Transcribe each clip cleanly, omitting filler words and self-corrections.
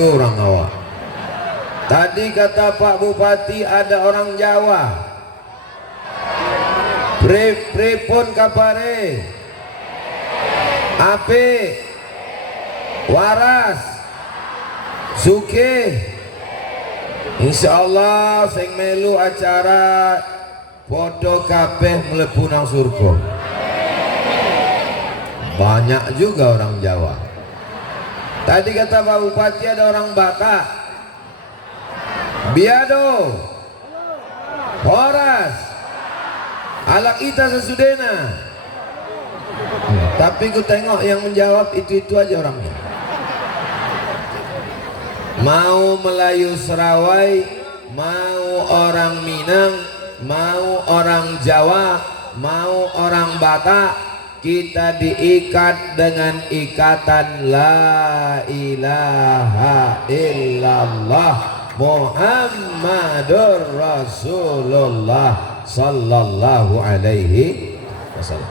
Orang Jawa. Tadi kata Pak Bupati ada orang Jawa. Pripun kapare? Ape? Waras? Sugih? Insyaallah sing melu acara podo kabeh mlebu nang surga. Banyak juga orang Jawa. Tadi kata Pak Bupati ada orang Batak, Biado, Horas, Alak Ita Sesudena. Tapi ku tengok yang menjawab itu aja orangnya. Mau Melayu Serawai, mau orang Minang, mau orang Jawa, mau orang Batak, kita diikat dengan ikatan la ilaha illallah Muhammadur Rasulullah sallallahu alaihi wasallam.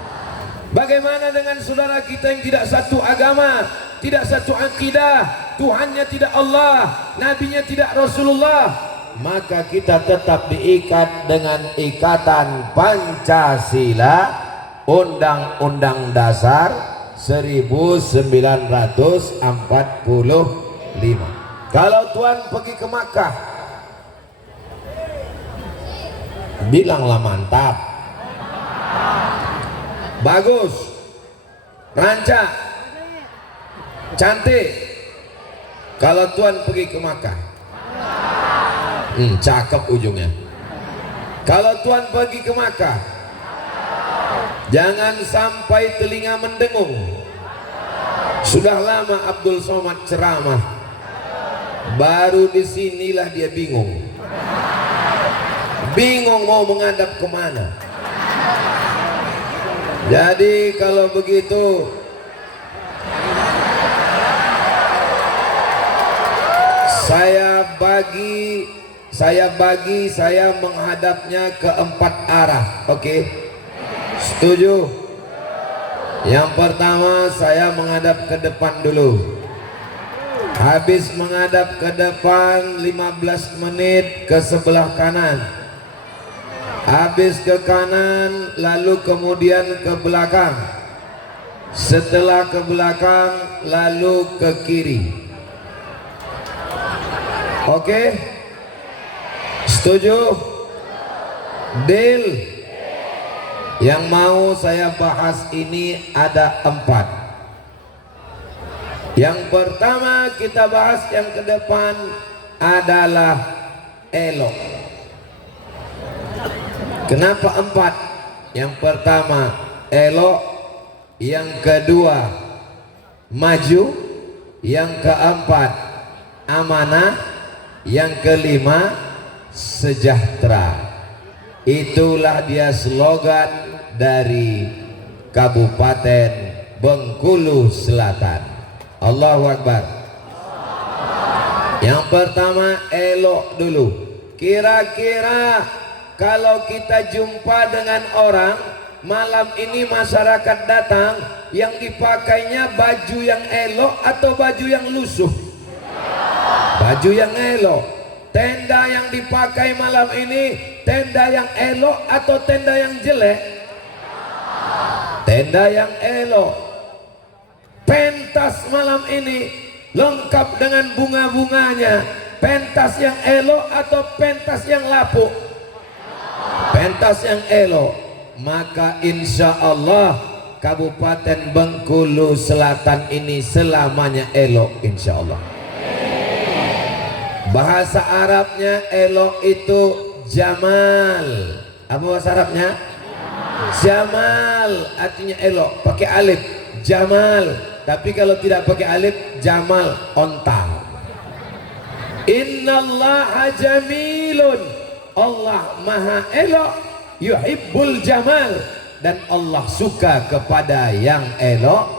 Bagaimana dengan saudara kita yang tidak satu agama, tidak satu akidah, Tuhannya tidak Allah, nabinya tidak Rasulullah? Maka kita tetap diikat dengan ikatan Pancasila, Undang-Undang Dasar 1945. Kalau Tuhan pergi ke Makkah, bilanglah mantap, bagus, rancak, cantik. Kalau Tuhan pergi ke Makkah, cakep ujungnya. Kalau Tuhan pergi ke Makkah, jangan sampai telinga mendengung. Sudah lama Abdul Somad ceramah, baru disinilah dia bingung mau menghadap kemana. Jadi kalau begitu, saya menghadapnya ke 4 arah. Oke? Setuju? Yang pertama saya menghadap ke depan dulu. Habis menghadap ke depan 15 menit ke sebelah kanan. Habis ke kanan lalu kemudian ke belakang. Setelah ke belakang lalu ke kiri. Oke? Setuju? Deal? Yang mau saya bahas ini ada 4. Yang pertama kita bahas yang ke depan adalah elok. Kenapa 4? Yang pertama elok, yang kedua maju, yang keempat amanah, yang kelima sejahtera. Itulah dia slogan dari Kabupaten Bengkulu Selatan. Allahu Akbar. Yang pertama elok dulu. Kira-kira kalau kita jumpa dengan orang malam ini, masyarakat datang, yang dipakainya baju yang elok atau baju yang lusuh? Baju yang elok. Tenda yang dipakai malam ini tenda yang elok atau tenda yang jelek? Tenda yang elok. Pentas malam ini lengkap dengan bunga-bunganya. Pentas yang elok atau pentas yang lapuk? Pentas yang elok. Maka insya Allah Kabupaten Bengkulu Selatan ini selamanya elok, insya Allah. Bahasa Arabnya elok itu jamal. Apa bahasa Arabnya? Jamal artinya elok, pakai alif, jamal. Tapi kalau tidak pakai alif, jamal, onta. Innallaha jamilun. Allah maha elok, yuhibbul jamal. Dan Allah suka kepada yang elok.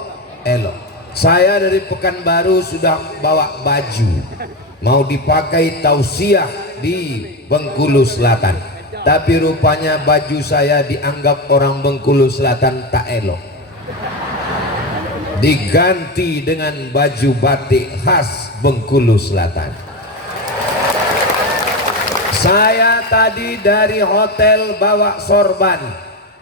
Saya dari Pekanbaru sudah bawa baju, mau dipakai tausiah di Bengkulu Selatan. Tapi rupanya baju saya dianggap orang Bengkulu Selatan tak elok. diganti dengan baju batik khas Bengkulu Selatan. Saya tadi dari hotel bawa sorban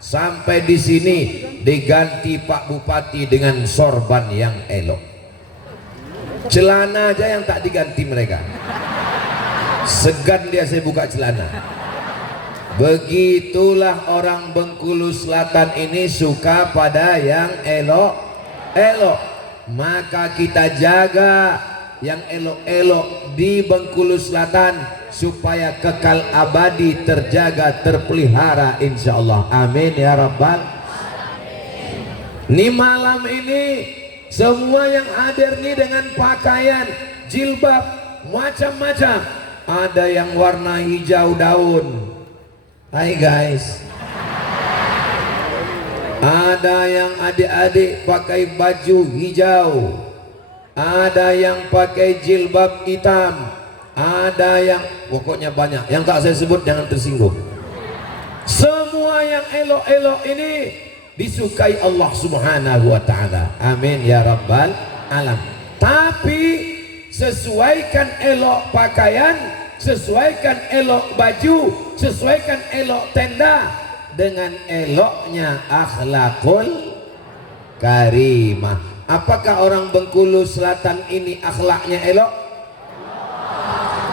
sampai di sini diganti Pak Bupati dengan sorban yang elok. Celana aja yang tak diganti mereka. Segan dia saya buka celana. Begitulah orang Bengkulu Selatan ini suka pada yang elok-elok. Maka kita jaga yang elok-elok di Bengkulu Selatan supaya kekal abadi, terjaga, terpelihara insyaallah. Amin ya rabbal. Ini malam ini semua yang hadir nih dengan pakaian jilbab macam-macam. Ada yang warna hijau daun. Hai guys. Ada yang adik-adik pakai baju hijau. Ada yang pakai jilbab hitam. Ada yang pokoknya banyak. Yang tak saya sebut jangan tersinggung. Semua yang elok-elok ini disukai Allah Subhanahu wa taala. Amin ya rabbal alam. Tapi sesuaikan elok pakaian, sesuaikan elok baju, sesuaikan elok tenda dengan eloknya akhlakul karimah. Apakah orang Bengkulu Selatan ini akhlaknya elok?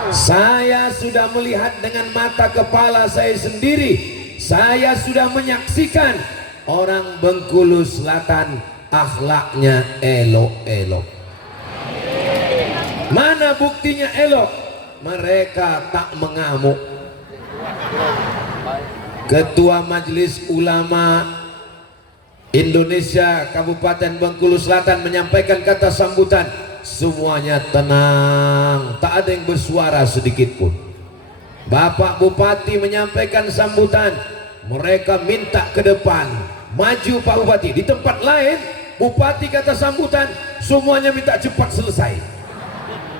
Saya sudah melihat dengan mata kepala saya sendiri. Saya sudah menyaksikan orang Bengkulu Selatan akhlaknya elok-elok. Mana buktinya elok? Mereka tak mengamuk. Ketua Majelis Ulama Indonesia Kabupaten Bengkulu Selatan menyampaikan kata sambutan, semuanya tenang, tak ada yang bersuara sedikit pun. Bapak Bupati menyampaikan sambutan, mereka minta ke depan, maju Pak Bupati. Di tempat lain Bupati kata sambutan, semuanya minta cepat selesai.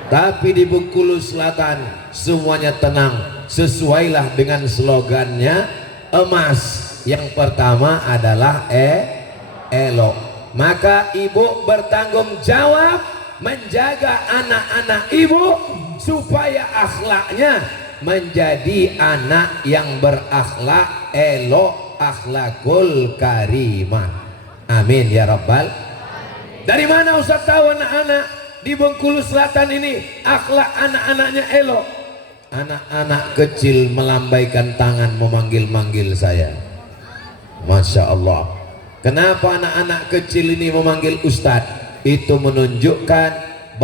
Tapi di Bengkulu Selatan semuanya tenang, sesuailah dengan slogannya emas. Yang pertama adalah elok. Maka ibu bertanggung jawab menjaga anak-anak ibu supaya akhlaknya menjadi anak yang berakhlak elok, akhlakul karimah. Amin ya rabbal. Dari mana Ustaz tahu anak-anak di Bengkulu Selatan ini akhlak anak-anaknya elok? Anak-anak kecil melambaikan tangan memanggil-manggil saya. Masya Allah. Kenapa anak-anak kecil ini memanggil Ustadz? Itu menunjukkan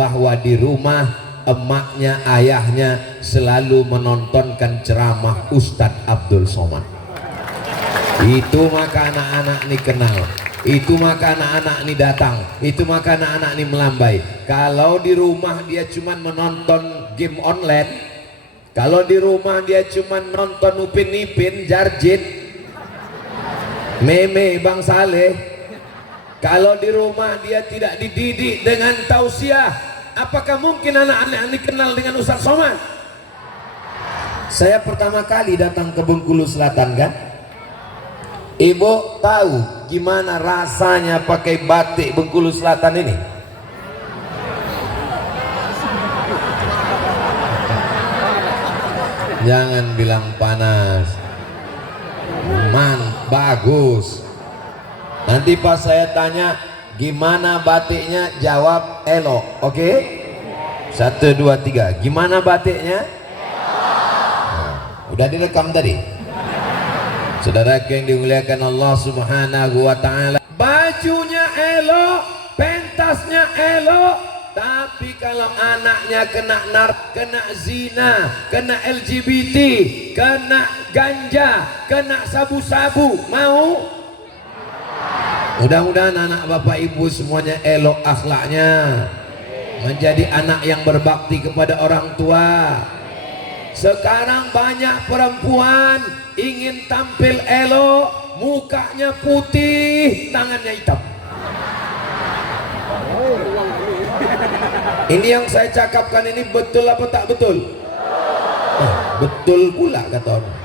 bahwa di rumah emaknya, ayahnya selalu menontonkan ceramah Ustadz Abdul Somad. Itu maka anak-anak ini kenal. Itu maka anak-anak ini datang. Itu maka anak-anak ini melambai. Kalau di rumah dia cuma menonton game online, kalau di rumah dia cuma nonton Upin Ipin, Jarjit, Meme, Bang Saleh, kalau di rumah dia tidak dididik dengan tausiah, apakah mungkin anak-anak ini kenal dengan Ustaz Somad? Saya pertama kali datang ke Bengkulu Selatan kan, ibu tahu gimana rasanya pakai batik Bengkulu Selatan ini? Jangan bilang panas, bagus. Nanti pas saya tanya gimana batiknya, jawab elok. Oke? 1, 2, 3. Gimana batiknya? Nah, udah direkam tadi. Saudara yang dimuliakan Allah Subhanahu wa taala, bajunya elok, pentasnya elok. Tapi kalau anaknya kena kena zina, kena LGBT, kena ganja, kena sabu-sabu, mau? Mudah-mudahan anak bapak ibu semuanya elok akhlaknya, menjadi anak yang berbakti kepada orang tua. Sekarang banyak perempuan ingin tampil elok, mukanya putih, tangannya hitam. Ini yang saya cakapkan ini betul apa tak betul? Betul pula kata orang.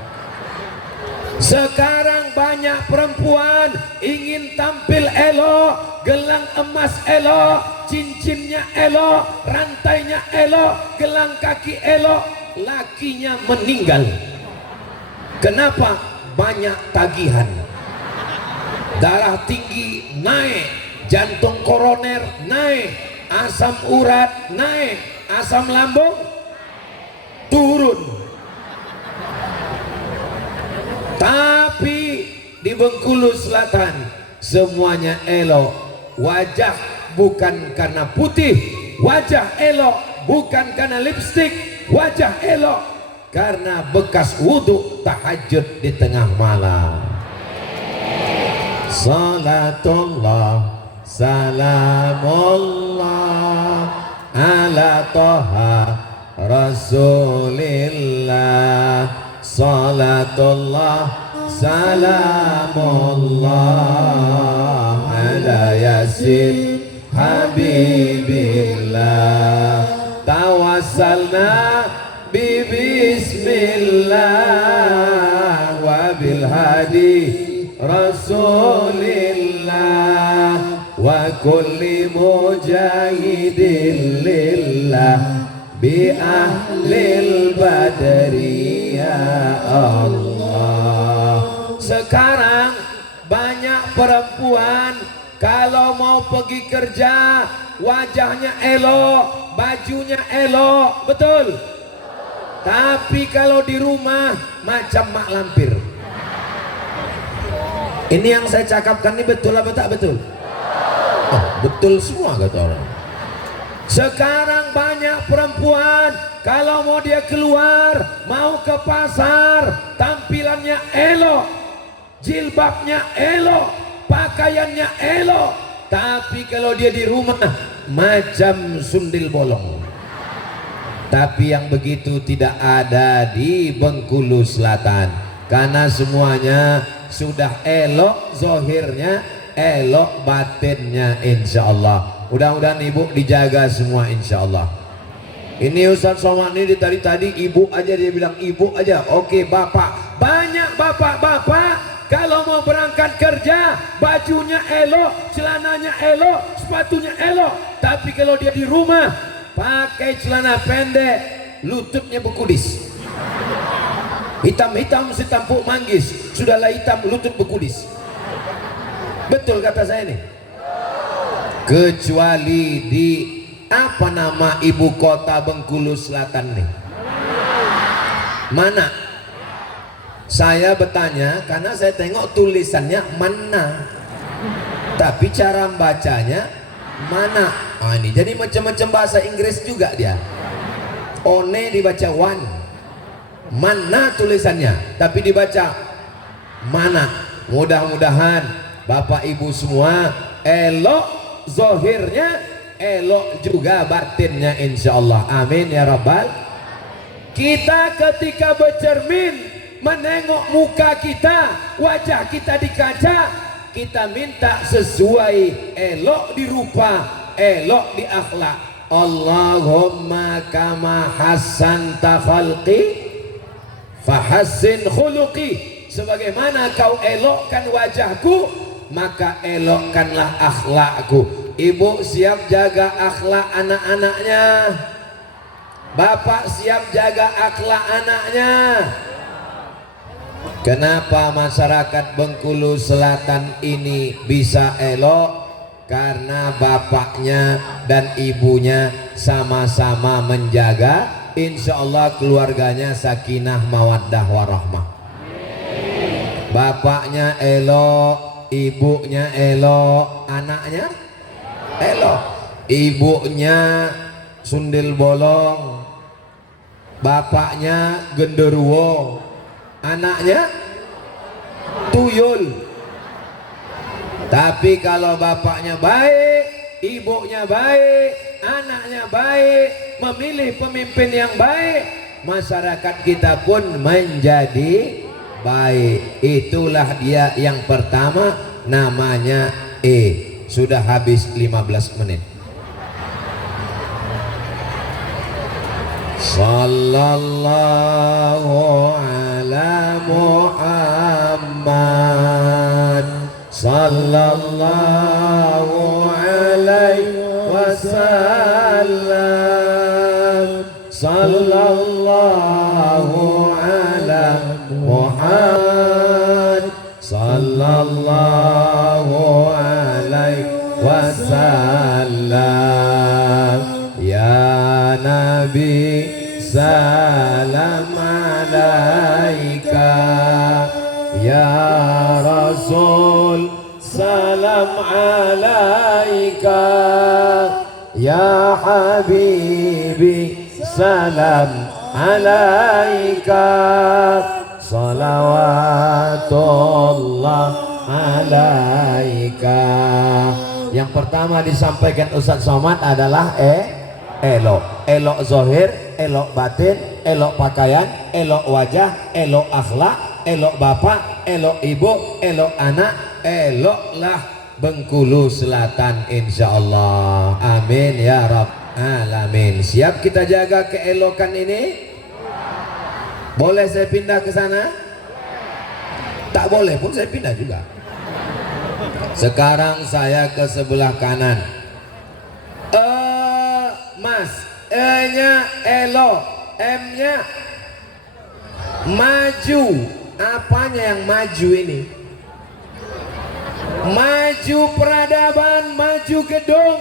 Sekarang banyak perempuan ingin tampil elok, gelang emas elok, cincinnya elok, rantainya elok, gelang kaki elok, lakinya meninggal. Kenapa? Banyak tagihan. Darah tinggi naik, jantung koroner naik, asam urat naik, asam lambung turun. Tapi di Bengkulu Selatan semuanya elok. Wajah bukan karena putih, wajah elok bukan karena lipstik, wajah elok karena bekas wudhu tahajud di tengah malam. Salatullah salamullah ala toha rasulillah. Salatullah salamullah ala yasin habibillah. Tawassalna bi bismillah wa bil hadi rasulillah wa kulli mujahidin lillah bi ahlil badri ya Allah. Sekarang banyak perempuan kalau mau pergi kerja wajahnya elok, bajunya elok, betul? Tapi kalau di rumah macam mak lampir. Ini yang saya cakapkan ini betul apa tak betul? Oh, betul semua kata orang. Sekarang banyak perempuan kalau mau dia keluar, mau ke pasar, tampilannya elok, jilbabnya elok, pakaiannya elok. Tapi kalau dia di rumah macam sundil bolong. Tapi yang begitu tidak ada di Bengkulu Selatan, karena semuanya sudah elok zohirnya, elok batinnya, insya Allah. Mudah-mudahan ibu dijaga semua insya Allah. Ini Ustaz Somad ini tadi ibu aja, dia bilang ibu aja. Oke bapak, banyak bapak-bapak kalau mau berangkat kerja bajunya elok, celananya elok, sepatunya elok. Tapi kalau dia di rumah pakai celana pendek, lututnya bekudis. Hitam-hitam setampuk manggis, sudahlah hitam lutut bekudis. Betul kata saya nih. Kecuali di apa nama ibu kota Bengkulu Selatan nih? Mana? Saya bertanya karena saya tengok tulisannya mana, tapi cara membacanya mana. Oh, ini jadi macam-macam bahasa Inggris juga dia. One dibaca one, mana tulisannya, tapi dibaca mana. Mudah-mudahan bapak ibu semua elok zohirnya, elok juga batinnya insya Allah. Amin ya rabbal. Kita ketika bercermin menengok muka kita, wajah kita di kaca, kita minta sesuai elok di rupa, elok di akhlak. Allahumma kama hassanta khalqi fahassin khuluqi. Sebagaimana kau elokkan wajahku, maka elokkanlah akhlakku. Ibu siap jaga akhlak anak-anaknya, bapak siap jaga akhlak anaknya. Kenapa masyarakat Bengkulu Selatan ini bisa elok? Karena bapaknya dan ibunya sama-sama menjaga, insya Allah keluarganya sakinah mawaddah warahmah. Bapaknya elok, ibunya elok, anaknya elok. Ibunya sundil bolong, bapaknya genderuwo, anaknya tuyul. Tapi kalau bapaknya baik, ibunya baik, anaknya baik, memilih pemimpin yang baik, masyarakat kita pun menjadi baik. Itulah dia yang pertama, namanya Sudah habis 15 menit. Sallallahu ala Muhammad sallallahu alaihi wasallam. wasallam. Sallallahu ala Muhammad, sallallahu alaihi wasallam. Ya Nabi salam alaika, ya Rasul salam alaika, ya Habibi salam alaika, salawatullah alaika. Yang pertama disampaikan Ustadz Somad adalah elok. Elok zohir, elok batin, elok pakaian, elok wajah, elok akhlak, elok bapak, elok ibu, elok anak, eloklah Bengkulu Selatan insyaallah. Amin ya Rabb alamin. Siap kita jaga keelokan ini? Boleh saya pindah ke sana? Tak boleh pun saya pindah juga. Sekarang saya ke sebelah kanan. Mas, E-nya elok, M-nya maju. Apanya yang maju ini? Maju peradaban, maju gedung.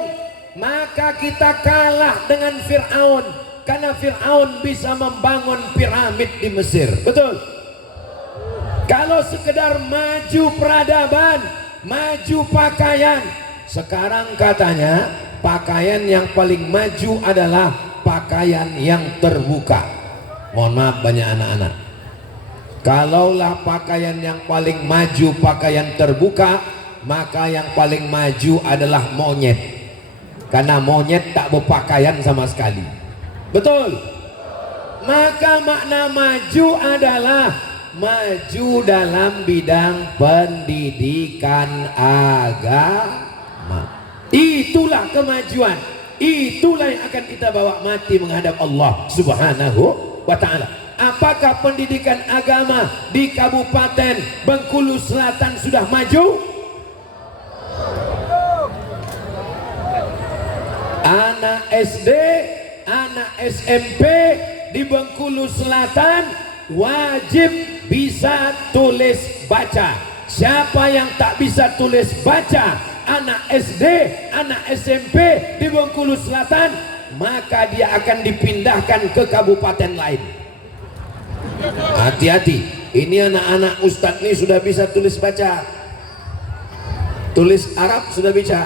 Maka kita kalah dengan Fir'aun, karena Fir'aun bisa membangun piramid di Mesir. Betul? Kalau sekedar maju peradaban, maju pakaian, sekarang katanya pakaian yang paling maju adalah pakaian yang terbuka. Mohon maaf banyak anak-anak. Kalaulah pakaian yang paling maju pakaian terbuka, maka yang paling maju adalah monyet, karena monyet tak berpakaian sama sekali. Betul? Maka makna maju adalah maju dalam bidang pendidikan agama. Itulah kemajuan, itulah yang akan kita bawa mati menghadap Allah Subhanahu wa ta'ala. Apakah pendidikan agama di Kabupaten Bengkulu Selatan sudah maju? Anak SD, anak SMP di Bengkulu Selatan wajib bisa tulis baca. Siapa yang tak bisa tulis baca, anak SD, anak SMP di Bengkulu Selatan, maka dia akan dipindahkan ke kabupaten lain. Hati-hati, ini anak-anak Ustadz ini sudah bisa tulis baca, tulis Arab sudah bisa.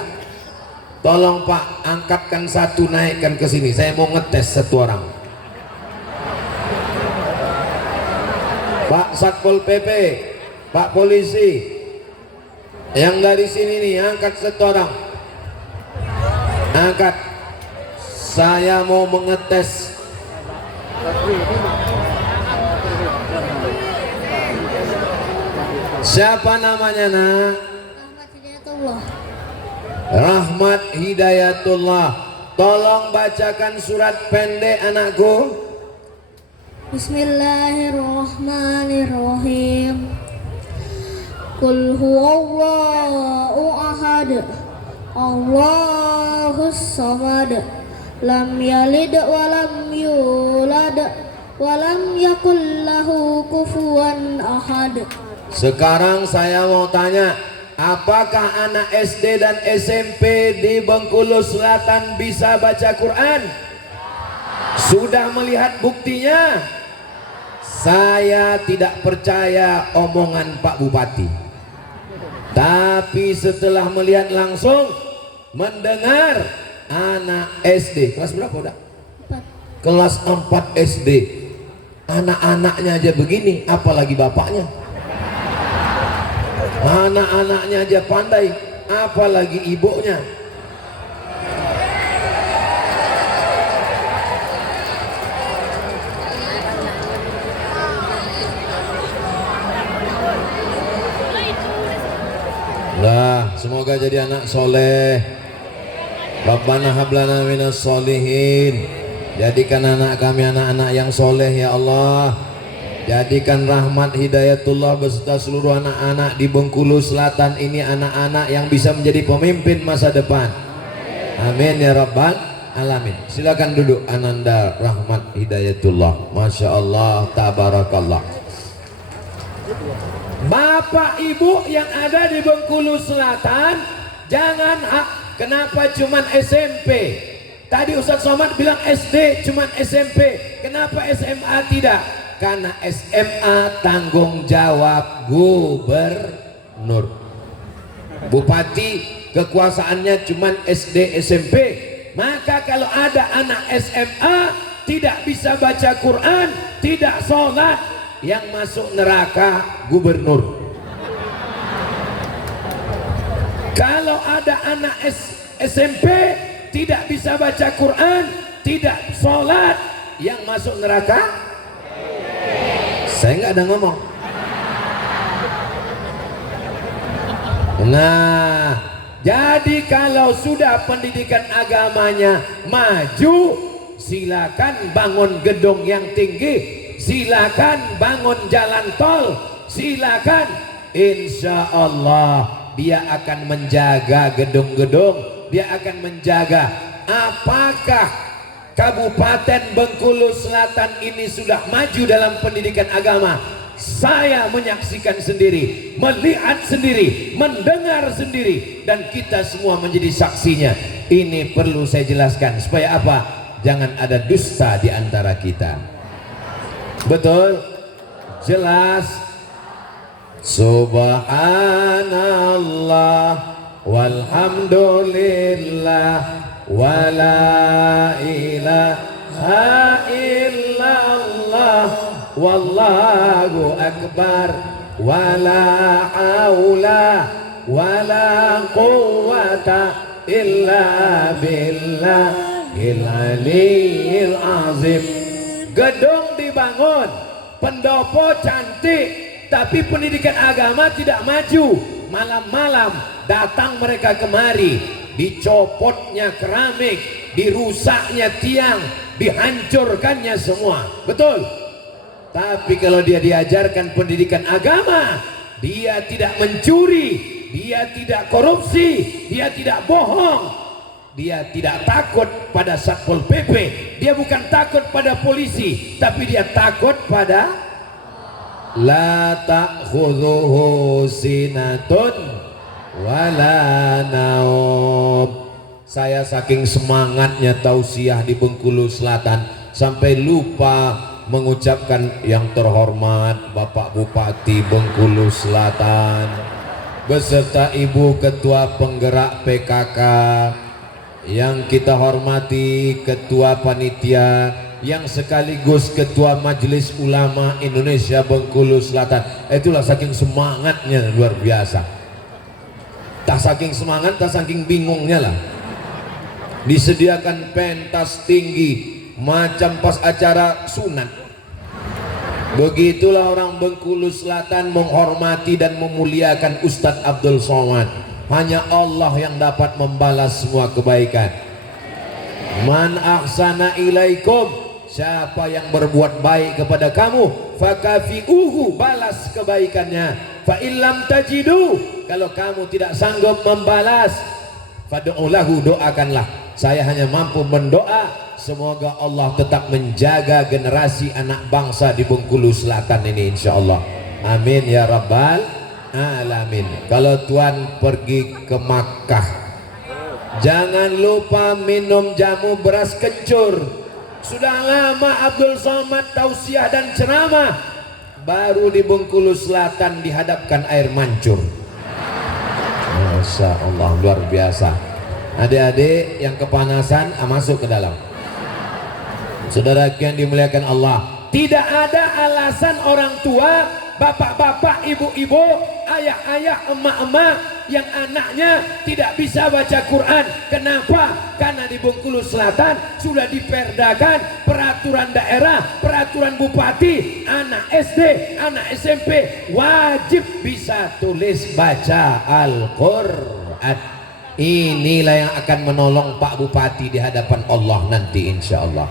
Tolong Pak, angkatkan satu, naikkan ke sini. Saya mau ngetes satu orang. Pak Satpol PP, Pak Polisi, yang dari sini nih, angkat satu orang. Angkat. Saya mau mengetes. Siapa namanya nak? Rahmat Hidayatullah. Tolong bacakan surat pendek anakku. Bismillahirrahmanirrahim. Qul huwallahu ahad, Allahus samad, lam yalid wa lam yulad wa lam yakul lahu kufuwan ahad. Sekarang saya mau tanya, apakah anak SD dan SMP di Bengkulu Selatan bisa baca Quran? Sudah melihat buktinya? Saya tidak percaya omongan Pak Bupati. Tapi setelah melihat langsung, mendengar anak SD, kelas berapa udah? 4. Kelas 4 SD. Anak-anaknya aja begini, apalagi bapaknya. Anak-anaknya aja pandai, apalagi ibunya. Nah, semoga jadi anak soleh. Rabbana hablana minas solihin. Jadikan anak kami anak-anak yang soleh ya Allah. Jadikan Rahmat Hidayatullah beserta seluruh anak-anak di Bengkulu Selatan ini anak-anak yang bisa menjadi pemimpin masa depan. Amin ya Rabbal alamin. Silakan duduk Ananda Rahmat Hidayatullah. Masya Allah, tabarakallah. Bapak ibu yang ada di Bengkulu Selatan, jangan kenapa cuman SMP? Tadi Ustaz Somad bilang SD cuman SMP, kenapa SMA tidak? Karena SMA tanggung jawab gubernur. Bupati kekuasaannya cuman SD SMP. Maka kalau ada anak SMA tidak bisa baca Quran, tidak sholat, yang masuk neraka gubernur. Kalau ada anak SMP tidak bisa baca Quran, tidak sholat, yang masuk neraka, saya nggak ada ngomong. Nah, jadi kalau sudah pendidikan agamanya maju, silakan bangun gedung yang tinggi, silakan bangun jalan tol, silakan. Insya Allah dia akan menjaga gedung-gedung, dia akan menjaga. Apakah Kabupaten Bengkulu Selatan ini sudah maju dalam pendidikan agama? Saya menyaksikan sendiri, melihat sendiri, mendengar sendiri, dan kita semua menjadi saksinya. Ini perlu saya jelaskan supaya apa? Jangan ada dusta di antara kita. Betul? Jelas? Subhanallah walhamdulillah wala ilaha illallah wallahu akbar wala haula wala quwwata illa billahil aliyyil azim. Gedung dibangun, pendopo cantik, tapi pendidikan agama tidak maju. Malam-malam datang mereka kemari, dicopotnya keramik, dirusaknya tiang, dihancurkannya semua. Betul? Tapi kalau dia diajarkan pendidikan agama, dia tidak mencuri, dia tidak korupsi, dia tidak bohong, dia tidak takut pada Satpol PP, dia bukan takut pada polisi, tapi dia takut pada la ta'khudhuhu sinatun wala naum. Saya saking semangatnya tausiah di Bengkulu Selatan sampai lupa mengucapkan yang terhormat Bapak Bupati Bengkulu Selatan beserta Ibu Ketua Penggerak PKK, yang kita hormati Ketua Panitia, yang sekaligus Ketua Majelis Ulama Indonesia Bengkulu Selatan. Itulah saking semangatnya luar biasa. Tak saking semangat, tak saking bingungnya lah. Disediakan pentas tinggi macam pas acara sunat. Begitulah orang Bengkulu Selatan menghormati dan memuliakan Ustadz Abdul Somad. Hanya Allah yang dapat membalas semua kebaikan. Man ahsana ilaikum, siapa yang berbuat baik kepada kamu, fakafi'uhu, balas kebaikannya. Fa illam tajidu, kalau kamu tidak sanggup membalas, fad'ulahu, doakanlah. Saya hanya mampu mendoa semoga Allah tetap menjaga generasi anak bangsa di Bengkulu Selatan ini, insya Allah. Amin ya rabbal alamin. Kalau Tuhan pergi ke Makkah, jangan lupa minum jamu beras kencur. Sudah lama Abdul Somad tausiah dan ceramah, baru di Bengkulu Selatan dihadapkan air mancur. Masya Allah, luar biasa. Adik-adik yang kepanasan, masuk ke dalam. Saudara yang dimuliakan Allah, tidak ada alasan orang tua, bapak-bapak, ibu-ibu, ayah-ayah, emak-emak yang anaknya tidak bisa baca Quran. Kenapa? Karena di Bengkulu Selatan sudah diperdakan peraturan daerah, peraturan bupati, anak SD, anak SMP wajib bisa tulis baca Al-Quran. Inilah yang akan menolong Pak Bupati di hadapan Allah nanti, insya Allah.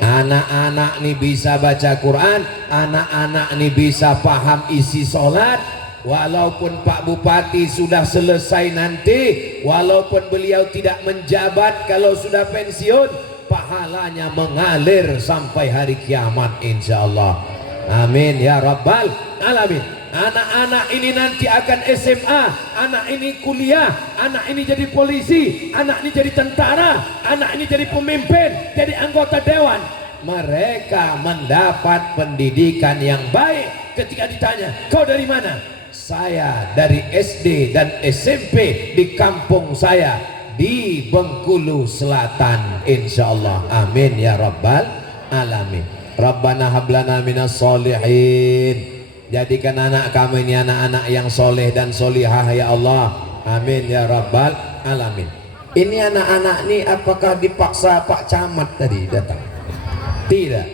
Anak-anak nih bisa baca Quran, anak-anak nih bisa paham isi sholat, walaupun Pak Bupati sudah selesai nanti, walaupun beliau tidak menjabat, kalau sudah pensiun pahalanya mengalir sampai hari kiamat insyaallah. Amin ya rabbal alamin. Anak-anak ini nanti akan SMA, anak ini kuliah, anak ini jadi polisi, anak ini jadi tentara, anak ini jadi pemimpin, jadi anggota dewan. Mereka mendapat pendidikan yang baik. Ketika ditanya, kau dari mana? Saya dari SD dan SMP di kampung saya di Bengkulu Selatan insyaallah. Amin ya rabbal alamin. Rabbana hablana minas solihin. Jadikan anak kami ini anak-anak yang soleh dan solihah ya Allah. Amin ya rabbal alamin. Ini anak-anak ini apakah dipaksa Pak Camat tadi datang? Tidak.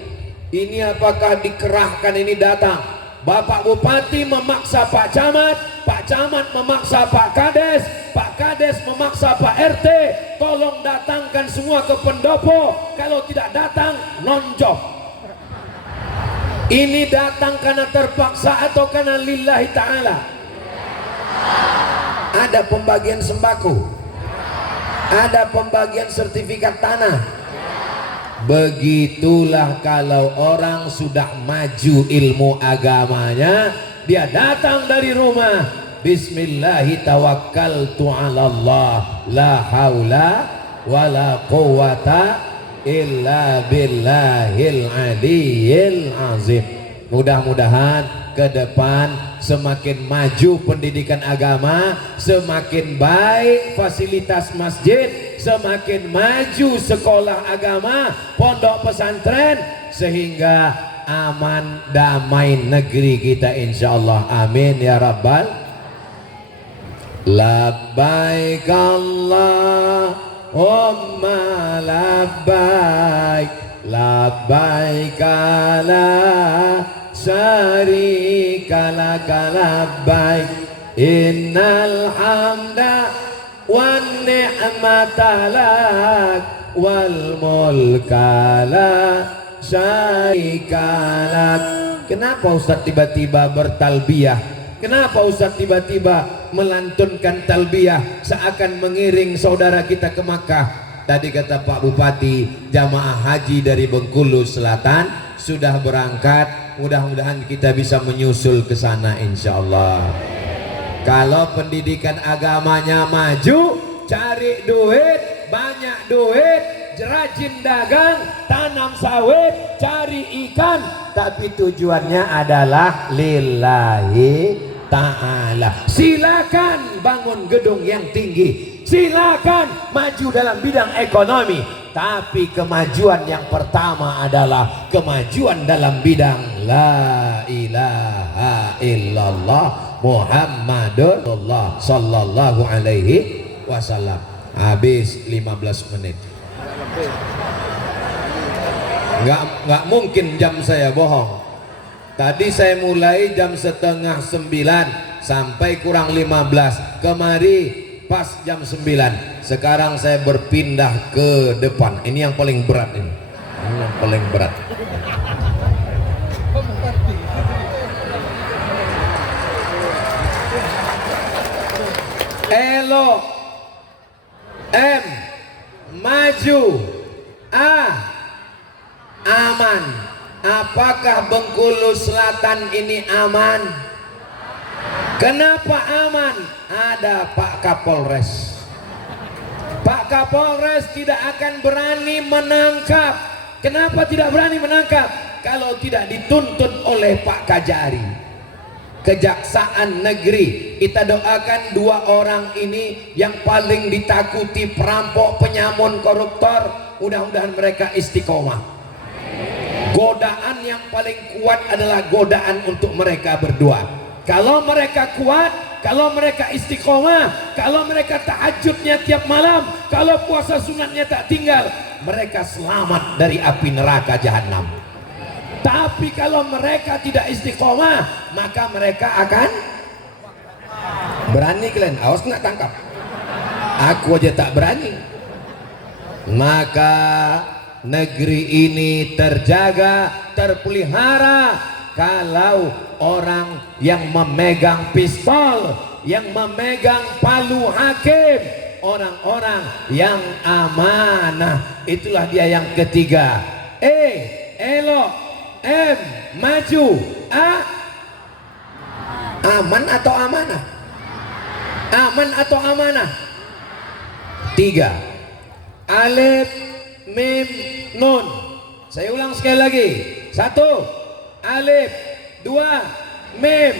Ini apakah dikerahkan ini datang? Bapak Bupati memaksa Pak Camat memaksa Pak Kades memaksa Pak RT. Tolong datangkan semua ke pendopo. Kalau tidak datang, nonjok. Ini datang karena terpaksa atau karena lillahi ta'ala? Ada pembagian sembako, ada pembagian sertifikat tanah. Begitulah kalau orang sudah maju ilmu agamanya, dia datang dari rumah, bismillahi tawakkaltu 'alallah la haula wala quwwata illa billahil aliyyil azim. Mudah-mudahan ke depan semakin maju pendidikan agama, semakin baik fasilitas masjid, semakin maju sekolah agama, pondok pesantren, sehingga aman damai negeri kita insyaallah. Amin ya rabbal. Labbaik Allahumma labbaik, labbaik la syarika laka labbaik, innal hamda wan ni'mata lak wal mulka la syarika lak. Kenapa Ustaz tiba-tiba bertalbiyah? Kenapa Ustaz tiba-tiba melantunkan talbiyah seakan mengiring saudara kita ke Makkah? Tadi kata Pak Bupati, jamaah haji dari Bengkulu Selatan sudah berangkat. Mudah-mudahan kita bisa menyusul ke sana insyaallah. Kalau pendidikan agamanya maju, cari duit, banyak duit, rajin dagang, tanam sawit, cari ikan, tapi tujuannya adalah lillahi ta'ala. Silakan bangun gedung yang tinggi, silakan maju dalam bidang ekonomi, tapi kemajuan yang pertama adalah kemajuan dalam bidang la ilaha illallah Muhammadur Rasulullah sallallahu alaihi wasallam. Habis 15 menit. Nggak mungkin jam saya bohong. Tadi saya mulai jam 8:30 sampai kurang 15. Kemari pas jam 9. Sekarang saya berpindah ke depan. Ini yang paling berat ini. Ini yang paling berat. Elok, M, maju, A, aman. Apakah Bengkulu Selatan ini aman? Kenapa aman? Ada Pak Kapolres. Pak Kapolres tidak akan berani menangkap. Kenapa tidak berani menangkap? Kalau tidak dituntut oleh Pak Kajari, Kejaksaan Negeri. Kita doakan dua orang ini yang paling ditakuti perampok, penyamun, koruptor. Mudah-mudahan mereka istiqomah. Godaan yang paling kuat adalah godaan untuk mereka berdua. Kalau mereka kuat, kalau mereka istiqomah, kalau mereka tahajudnya tiap malam, kalau puasa sunatnya tak tinggal, mereka selamat dari api neraka jahanam. Tapi kalau mereka tidak istiqomah, maka mereka akan berani. Kalian awas nggak tangkap, aku aja tak berani. Maka negeri ini terjaga, terpelihara kalau orang yang memegang pistol, yang memegang palu hakim, orang-orang yang amanah, itulah dia yang ketiga. Elok, maju, aman atau amanah? Aman atau amanah? 3. Alif, mim, nun. Saya ulang sekali lagi. 1 alif, 2 mim,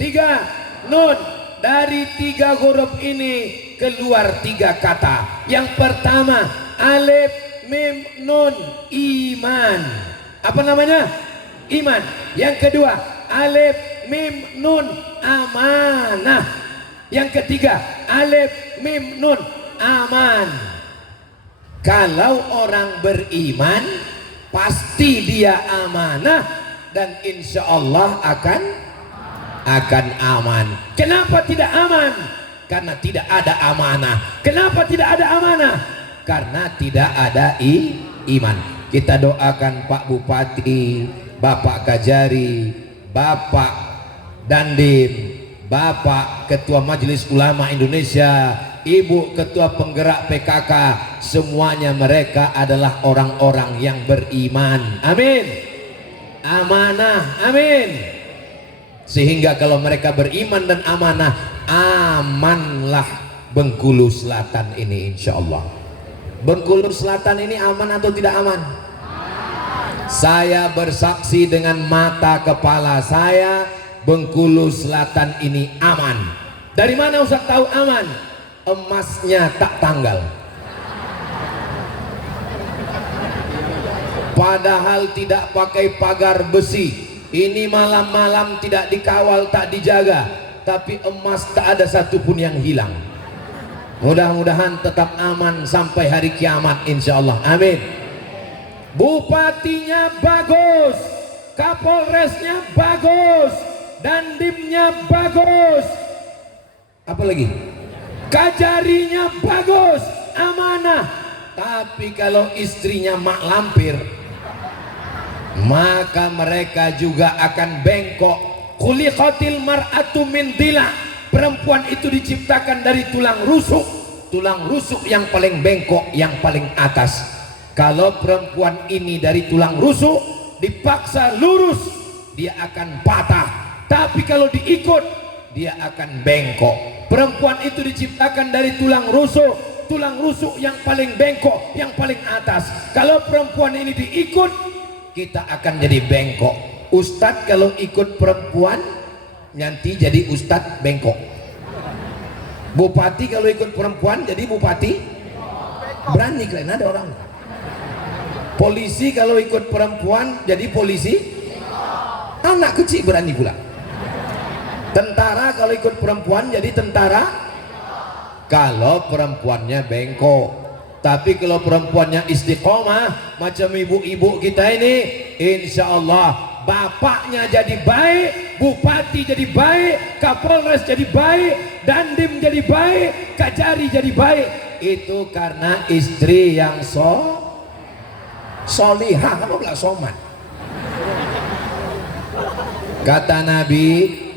3 nun. Dari 3 huruf ini keluar 3 kata. Yang pertama alif, mim, nun, iman. Apa namanya? Iman. Yang kedua alif, mim, nun, amanah. Yang ketiga alif, mim, nun, aman. Kalau orang beriman pasti dia amanah dan insya Allah akan aman. Kenapa tidak aman? Karena tidak ada amanah. Kenapa tidak ada amanah? Karena tidak ada iman. Kita doakan Pak Bupati, Bapak Kajari, Bapak Dandim, Bapak Ketua Majelis Ulama Indonesia, Ibu Ketua Penggerak PKK, semuanya mereka adalah orang-orang yang beriman. Amin. Amanah. Amin. Sehingga kalau mereka beriman dan amanah, amanlah Bengkulu Selatan ini insya Allah. Bengkulu Selatan ini aman atau tidak aman? Saya bersaksi dengan mata kepala saya, Bengkulu Selatan ini aman. Dari mana Ustaz tahu aman? Emasnya tak tanggal. Padahal tidak pakai pagar besi. Ini malam-malam tidak dikawal, tak dijaga, tapi emas tak ada satupun yang hilang. Mudah-mudahan tetap aman sampai hari kiamat insya Allah. Amin. Bupatinya bagus, Kapolresnya bagus, Dandimnya bagus, apa lagi? Kajarinya bagus, amanah. Tapi kalau istrinya mak lampir, maka mereka juga akan bengkok. Khuliqatil mar'atu min dila. Perempuan itu diciptakan dari tulang rusuk. Tulang rusuk yang paling bengkok, yang paling atas. Kalau perempuan ini dari tulang rusuk dipaksa lurus, dia akan patah. Tapi kalau diikut, dia akan bengkok. Perempuan itu diciptakan dari tulang rusuk yang paling bengkok, yang paling atas. Kalau perempuan ini diikut, kita akan jadi bengkok. Ustadz kalau ikut perempuan nanti jadi ustadz bengkok. Bupati kalau ikut perempuan jadi bupati berani, kalian ada orang. Polisi kalau ikut perempuan jadi polisi anak kecil berani pula. Tentara kalau ikut perempuan jadi tentara kalau perempuannya bengkok. Tapi kalau perempuannya istiqomah macam ibu-ibu kita ini, insya Allah bapaknya jadi baik, bupati jadi baik, Kapolres jadi baik, Dandim jadi baik, Kajari jadi baik. Itu karena istri yang solihah, kamu gak soman. Kata Nabi,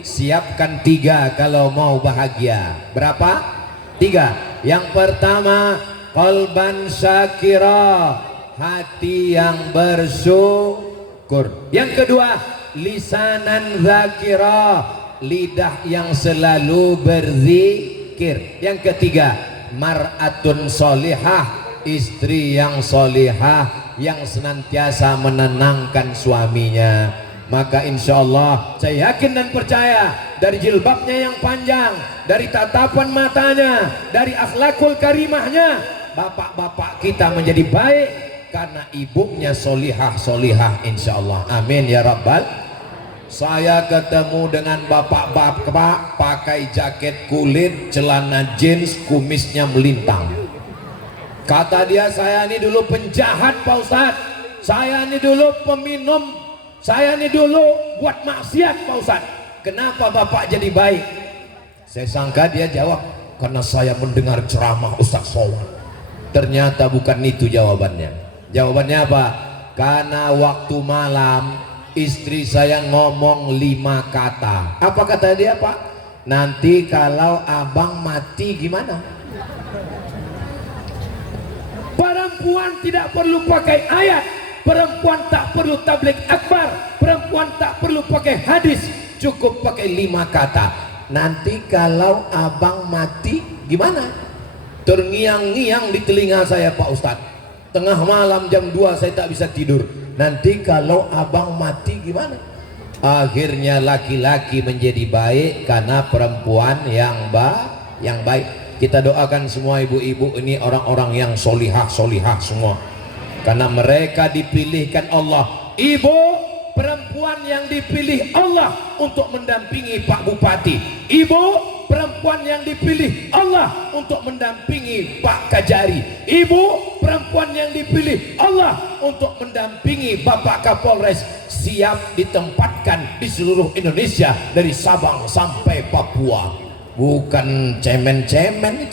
siapkan 3 kalau mau bahagia. Berapa? 3. Yang pertama, qalban syakira, hati yang bersyukur. Yang kedua, lisanan zakira, lidah yang selalu berzikir. Yang ketiga, mar'atun solihah, istri yang solihah yang senantiasa menenangkan suaminya. Maka insya Allah saya yakin dan percaya dari jilbabnya yang panjang, dari tatapan matanya, dari akhlakul karimahnya, bapak-bapak kita menjadi baik karena ibunya solihah insya Allah. Amin ya rabbal. Saya ketemu dengan bapak-bapak pakai jaket kulit, celana jeans, kumisnya melintang. Kata dia, saya ini dulu penjahat Pak Ustadz, saya ini dulu peminum, saya ini dulu buat maksiat Pak Ustadz. Kenapa bapak jadi baik? Saya sangka dia jawab, karena saya mendengar ceramah Ustadz Somad. Ternyata bukan itu jawabannya. Jawabannya apa? Karena waktu malam istri saya ngomong 5 kata. Apa kata dia, Pak? Nanti kalau abang mati gimana? Perempuan tidak perlu pakai ayat, perempuan tak perlu tabligh akbar, perempuan tak perlu pakai hadis, cukup pakai 5 kata. Nanti kalau abang mati gimana? Terngiang-ngiang di telinga saya, Pak Ustadz. Tengah malam jam 2 saya tak bisa tidur. Nanti kalau abang mati gimana? Akhirnya laki-laki menjadi baik karena perempuan yang baik. Kita doakan semua ibu-ibu ini orang-orang yang solihah semua, karena mereka dipilihkan Allah. Ibu perempuan yang dipilih Allah untuk mendampingi Pak Bupati, ibu perempuan yang dipilih Allah untuk mendampingi Pak Kajari, ibu perempuan yang dipilih Allah untuk mendampingi Bapak Kapolres, siap ditempatkan di seluruh Indonesia dari Sabang sampai Papua. Bukan cemen-cemen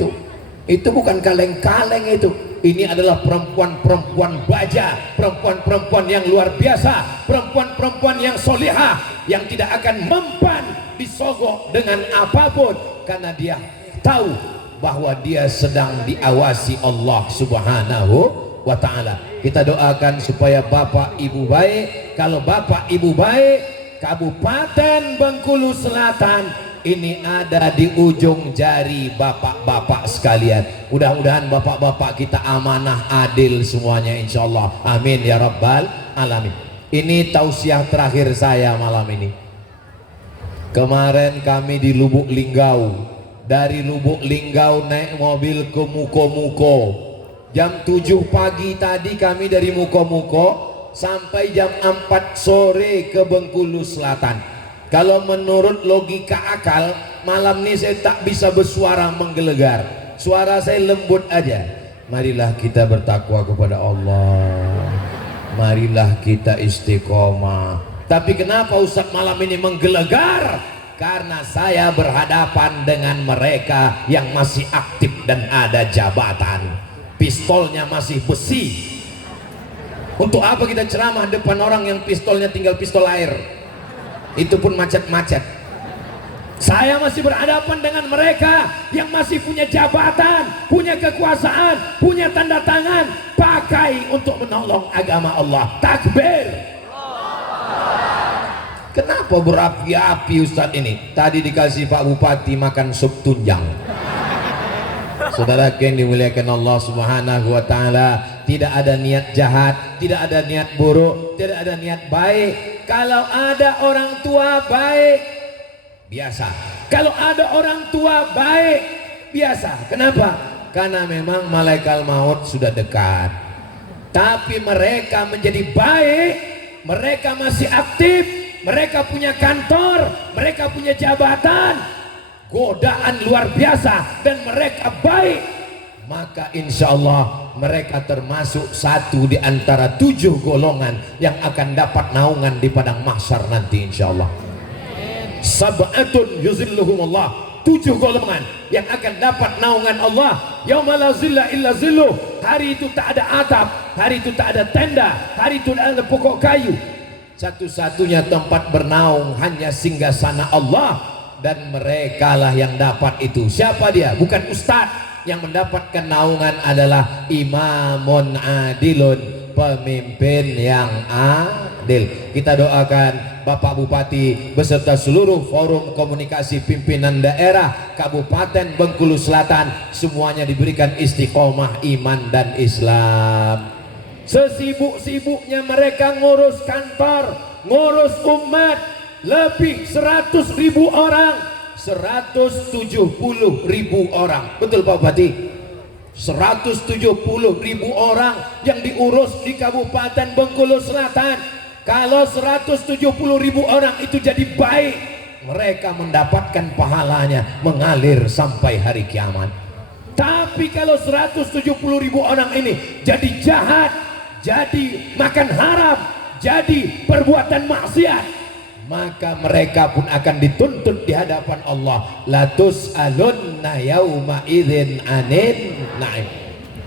itu bukan kaleng-kaleng itu. Ini adalah perempuan-perempuan baja, perempuan-perempuan yang luar biasa, perempuan-perempuan yang solihah, yang tidak akan mempan disogok dengan apapun, karena dia tahu bahwa dia sedang diawasi Allah Subhanahu wa ta'ala. Kita doakan supaya bapak ibu baik. Kalau bapak ibu baik, Kabupaten Bengkulu Selatan ini ada di ujung jari bapak-bapak sekalian. Mudah-mudahan bapak-bapak kita amanah, adil semuanya, insya Allah. Amin ya rabbal alamin. Ini tausiah terakhir saya malam ini. Kemarin kami di Lubuk Linggau. Dari Lubuk Linggau naik mobil ke Muko-Muko. Jam 7 pagi tadi kami dari Muko-Muko sampai jam 4 sore ke Bengkulu Selatan. Kalau menurut logika akal, malam ini saya tak bisa bersuara menggelegar. Suara saya lembut aja. Marilah kita bertakwa kepada Allah. Marilah kita istiqomah. Tapi kenapa Ustaz malam ini menggelegar? Karena saya berhadapan dengan mereka yang masih aktif dan ada jabatan. Pistolnya masih besi. Untuk apa kita ceramah depan orang yang pistolnya tinggal pistol air? Itu pun macet-macet. Saya masih berhadapan dengan mereka yang masih punya jabatan, punya kekuasaan, punya tanda tangan, pakai untuk menolong agama Allah. Takbir. Kenapa berapi-api Ustadz ini? Tadi dikasih Pak Bupati makan sup tunjang. Saudara yang dimuliakan Allah Subhanahu wa ta'ala, tidak ada niat jahat, tidak ada niat buruk, tidak ada niat baik. Kalau ada orang tua baik, biasa. Kalau ada orang tua baik, biasa. Kenapa? Karena memang malaikat maut sudah dekat. Tapi mereka menjadi baik, mereka masih aktif, mereka punya kantor, mereka punya jabatan, godaan luar biasa, dan mereka baik, maka insya Allah mereka termasuk satu di antara 7 golongan yang akan dapat naungan di padang mahsyar nanti insya Allah. Sab'atun yuzilluhumullah, 7 golongan yang akan dapat naungan Allah. Yauma la zilla illa zilluh. Hari itu tak ada atap, hari itu tak ada tenda, hari itu tak ada pokok kayu. Satu-satunya tempat bernaung hanya singgasana Allah, dan mereka lah yang dapat itu. Siapa dia? Bukan ustadz. Yang mendapatkan naungan adalah imamun adilun, pemimpin yang adil. Kita doakan Bapak Bupati beserta seluruh forum komunikasi pimpinan daerah Kabupaten Bengkulu Selatan, semuanya diberikan istiqomah iman dan Islam. Sesibuk-sibuknya mereka ngurus kantor, ngurus umat, lebih 100.000 orang, 170.000 orang. Betul Pak Bupati? 170.000 orang yang diurus di Kabupaten Bengkulu Selatan. Kalau 170.000 orang itu jadi baik, mereka mendapatkan pahalanya mengalir sampai hari kiamat. Tapi kalau 170.000 orang ini jadi jahat, jadi makan haram, jadi perbuatan maksiat, maka mereka pun akan dituntut di hadapan Allah. Latus alunna yauma idzin anin naim.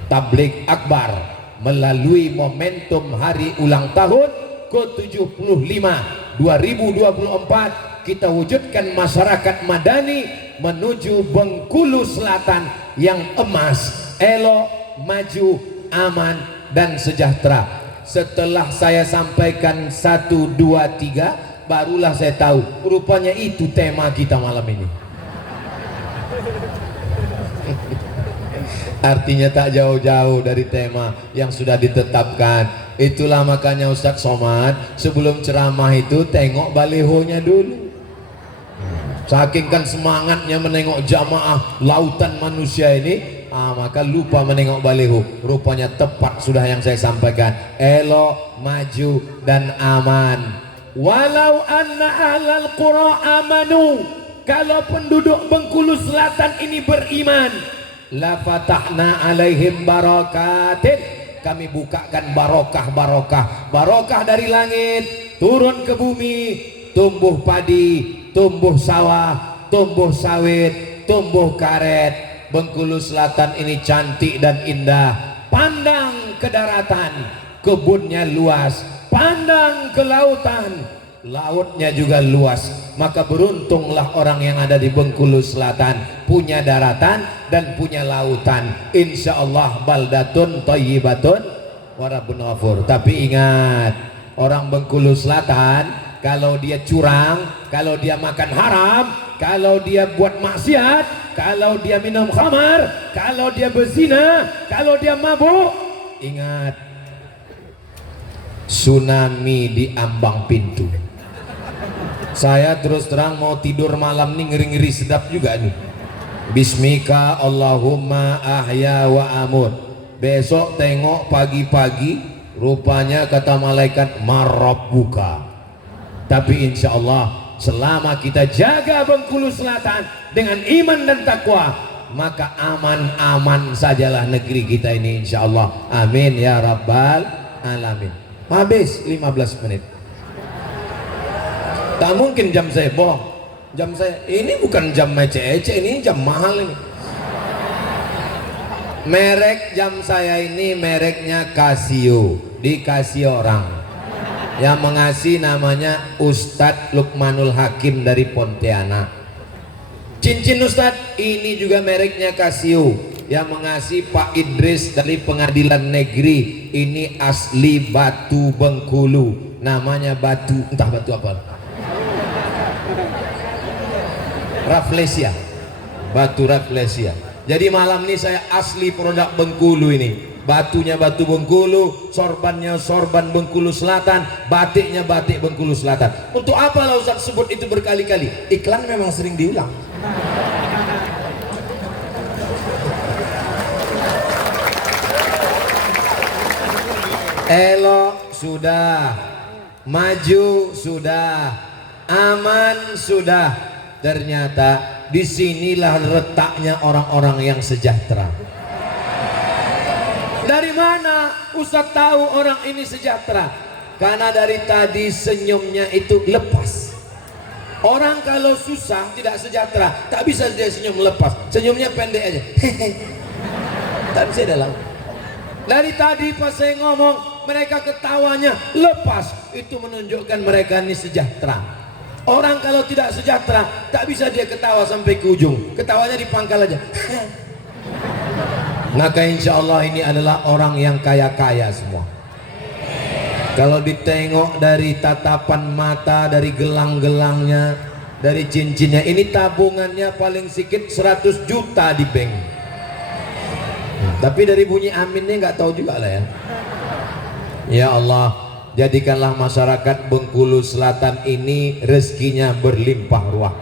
Tabligh akbar melalui momentum hari ulang tahun ke-75 2024 kita wujudkan masyarakat madani menuju Bengkulu Selatan yang emas, elok, maju, aman dan sejahtera. Setelah saya sampaikan 1, 2, 3 barulah saya tahu rupanya itu tema kita malam ini. Artinya tak jauh-jauh dari tema yang sudah ditetapkan. Itulah makanya Ustadz Somad sebelum ceramah itu tengok balihonya dulu. Saking kan semangatnya menengok jamaah lautan manusia ini, maka lupa menengok baliho. Rupanya tepat sudah yang saya sampaikan, elok, maju dan aman. Walau anna ahlal qura amanu, kalau penduduk Bengkulu Selatan ini beriman, la fatahna alaihim barakatin, kami bukakan barokah dari langit turun ke bumi, tumbuh padi, tumbuh sawah, tumbuh sawit, tumbuh karet. Bengkulu Selatan ini cantik dan indah. Pandang ke daratan, kebunnya luas. Pandang ke lautan, lautnya juga luas. Maka beruntunglah orang yang ada di Bengkulu Selatan, punya daratan dan punya lautan. Insya Allah baldatun thayyibatun wa rabbun ghafur. Tapi ingat, orang Bengkulu Selatan kalau dia curang, kalau dia makan haram, kalau dia buat maksiat, kalau dia minum khamar, kalau dia berzina, kalau dia mabuk, ingat, tsunami di ambang pintu. Saya terus terang mau tidur malam nih ngeri-ngeri sedap juga nih. Bismika Allahumma ahya wa amut. Besok tengok pagi-pagi, rupanya kata malaikat marabbuka. Tapi insya Allah selama kita jaga Bengkulu Selatan dengan iman dan takwa, maka aman-aman sajalah negeri kita ini insya Allah. Amin ya rabbal alamin. Habis 15 menit. Tak mungkin jam saya bohong. Jam saya ini bukan jam ece-ece, ini jam mahal ini. Merek jam saya ini mereknya Casio, dikasih orang. Yang mengasih namanya Ustadz Lukmanul Hakim dari Pontianak. Cincin Ustadz ini juga mereknya Casio. Yang mengasih Pak Idris dari Pengadilan Negeri. Ini asli batu Bengkulu. Namanya batu, entah batu apa. Rafflesia. Batu Rafflesia. Jadi malam ini saya asli produk Bengkulu ini. Batunya batu Bengkulu, sorbannya sorban Bengkulu Selatan, batiknya batik Bengkulu Selatan. Untuk apa lah Ustaz sebut itu berkali-kali? Iklan memang sering diulang. Elok sudah, maju sudah, aman sudah. Ternyata disinilah letaknya orang-orang yang sejahtera. Dari mana Ustaz tahu orang ini sejahtera? Karena dari tadi senyumnya itu lepas. Orang kalau susah tidak sejahtera, tak bisa dia senyum lepas. Senyumnya pendek aja. Tak bisa dalam. Dari tadi pas saya ngomong, mereka ketawanya lepas. Itu menunjukkan mereka ini sejahtera. Orang kalau tidak sejahtera, tak bisa dia ketawa sampai ke ujung. Ketawanya di pangkal aja. Maka insya Allah ini adalah orang yang kaya-kaya semua. Kalau ditengok dari tatapan mata, dari gelang-gelangnya, dari cincinnya, ini tabungannya paling sedikit 100 juta di bank. Tapi dari bunyi aminnya nggak tahu juga lah ya. Ya Allah, jadikanlah masyarakat Bengkulu Selatan ini rezekinya berlimpah ruah.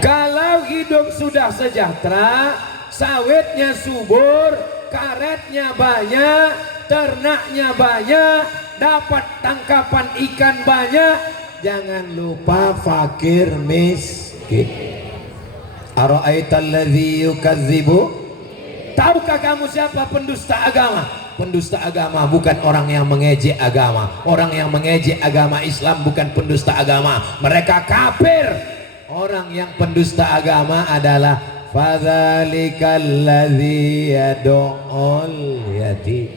Kalau hidup sudah sejahtera, sawitnya subur, karetnya banyak, ternaknya banyak, dapat tangkapan ikan banyak, jangan lupa fakir miskin. Ara'aital ladzi yukadzibu? Tahukah kamu siapa pendusta agama? Pendusta agama bukan orang yang mengejek agama. Orang yang mengejek agama Islam bukan pendusta agama. Mereka kafir. Orang yang pendusta agama adalah fadzalikal ladzi yad'ul yatim,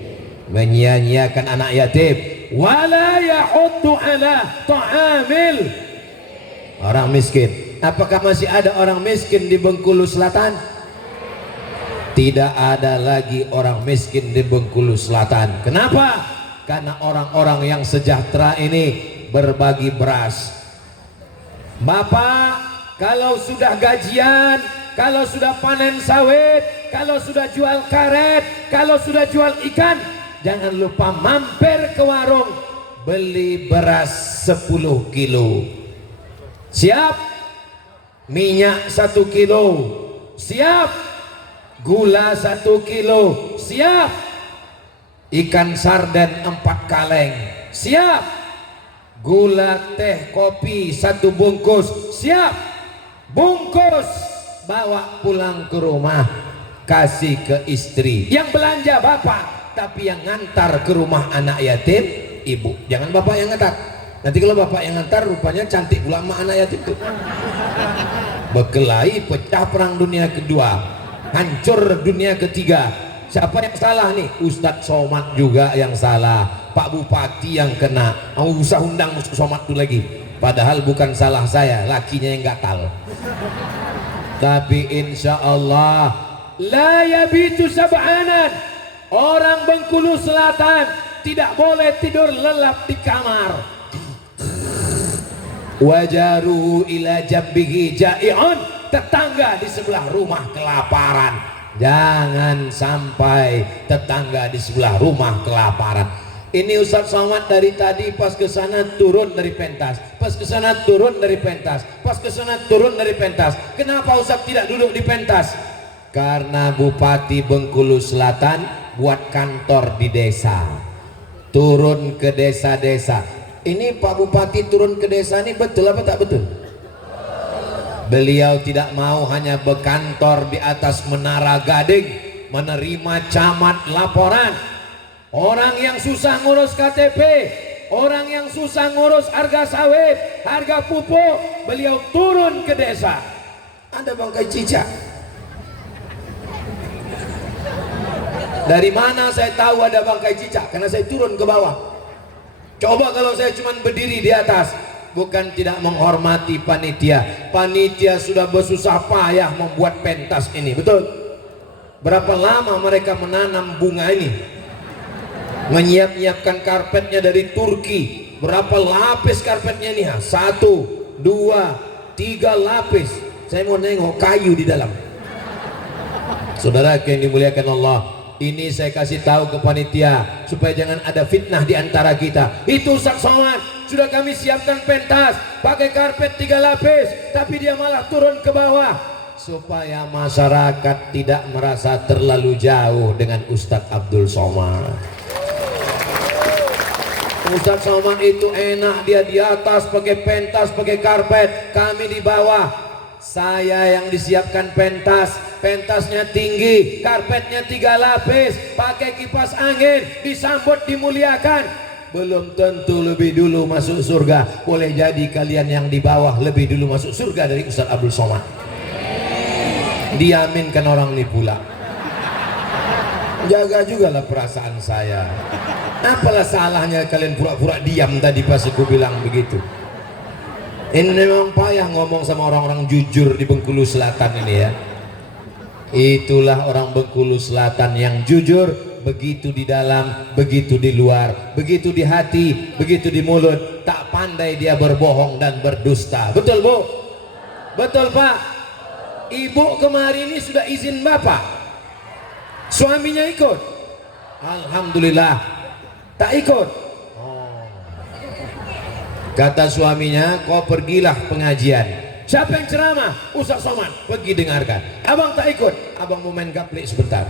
menyia-nyiakan anak yatim. wala yahuddu ala ta'amil orang miskin. Apakah masih ada orang miskin di Bengkulu Selatan? Tidak ada lagi orang miskin di Bengkulu Selatan. Kenapa? Karena orang-orang yang sejahtera ini berbagi beras. Bapak, kalau sudah gajian, kalau sudah panen sawit, kalau sudah jual karet, kalau sudah jual ikan, jangan lupa mampir ke warung beli beras 10 kilo. Siap? Minyak 1 kilo. Siap? Gula 1 kilo. Siap? Ikan sarden 4 kaleng. Siap? Gula, teh, kopi 1 bungkus. Siap? Bungkus, bawa pulang ke rumah, kasih ke istri. Yang belanja bapak, tapi yang ngantar ke rumah anak yatim ibu. Jangan bapak yang ngantar. Nanti kalau bapak yang ngantar rupanya cantik pula sama anak yatim itu. Berkelahi, pecah perang dunia kedua, hancur dunia ketiga. Siapa yang salah nih? Ustadz Somad juga yang salah, Pak Bupati yang kena. Mau usah undang Ustadz Somad itu lagi, padahal bukan salah saya, lakinya yang gatal. Tapi insya Allah la yabitu sab'anan. Orang Bengkulu Selatan tidak boleh tidur lelap di kamar. Wajaru ila jambihi ja'i'un, tetangga di sebelah rumah kelaparan. Jangan sampai tetangga di sebelah rumah kelaparan. Ini Ustadz Somad dari tadi pas ke sana turun dari pentas, pas ke sana turun dari pentas, pas ke sana turun dari pentas. Kenapa Ustadz tidak duduk di pentas? Karena Bupati Bengkulu Selatan buat kantor di desa, turun ke desa-desa. Ini Pak Bupati turun ke desa ini betul apa tak betul? Beliau tidak mau hanya berkantor di atas Menara Gading menerima camat laporan. Orang yang susah ngurus KTP, orang yang susah ngurus harga sawit, harga pupuk, beliau turun ke desa. Ada bangkai cicak. Dari mana saya tahu ada bangkai cicak? Karena saya turun ke bawah. Coba kalau saya cuma berdiri di atas, bukan tidak menghormati panitia. Panitia sudah bersusah payah membuat pentas ini, betul? Berapa lama mereka menanam bunga ini, menyiapkan karpetnya dari Turki. Berapa lapis karpetnya ini? 1, 2, 3 lapis. Saya mau nengok kayu di dalam. Saudara yang dimuliakan Allah, ini saya kasih tahu ke panitia supaya jangan ada fitnah di antara kita. Itu Ustadz Somad sudah kami siapkan pentas pakai karpet 3 lapis, tapi dia malah turun ke bawah supaya masyarakat tidak merasa terlalu jauh dengan Ustadz Abdul Somad. Ustadz Somad itu enak, dia di atas pakai pentas, pakai karpet, kami di bawah. Saya yang disiapkan pentas, pentasnya tinggi, karpetnya 3 lapis, pakai kipas angin, disambut, dimuliakan. Belum tentu lebih dulu masuk surga. Boleh jadi kalian yang di bawah lebih dulu masuk surga dari Ustadz Abdul Somad. Diaminkan orang ini pula. Jaga juga lah perasaan saya. Apalah salahnya kalian pura-pura diam tadi pas aku bilang begitu. Ini memang payah ngomong sama orang-orang jujur di Bengkulu Selatan ini ya. Itulah orang Bengkulu Selatan yang jujur, begitu di dalam, begitu di luar, begitu di hati, begitu di mulut. Tak pandai dia berbohong dan berdusta. Betul Bu? Betul Pak? Ibu kemarin ini sudah izin Bapak, suaminya ikut? Alhamdulillah. Tak ikut? Kata suaminya, kau pergilah pengajian. Siapa yang ceramah? Ustadz Somad. Pergi dengarkan. Abang tak ikut. Abang mau main gaplik sebentar.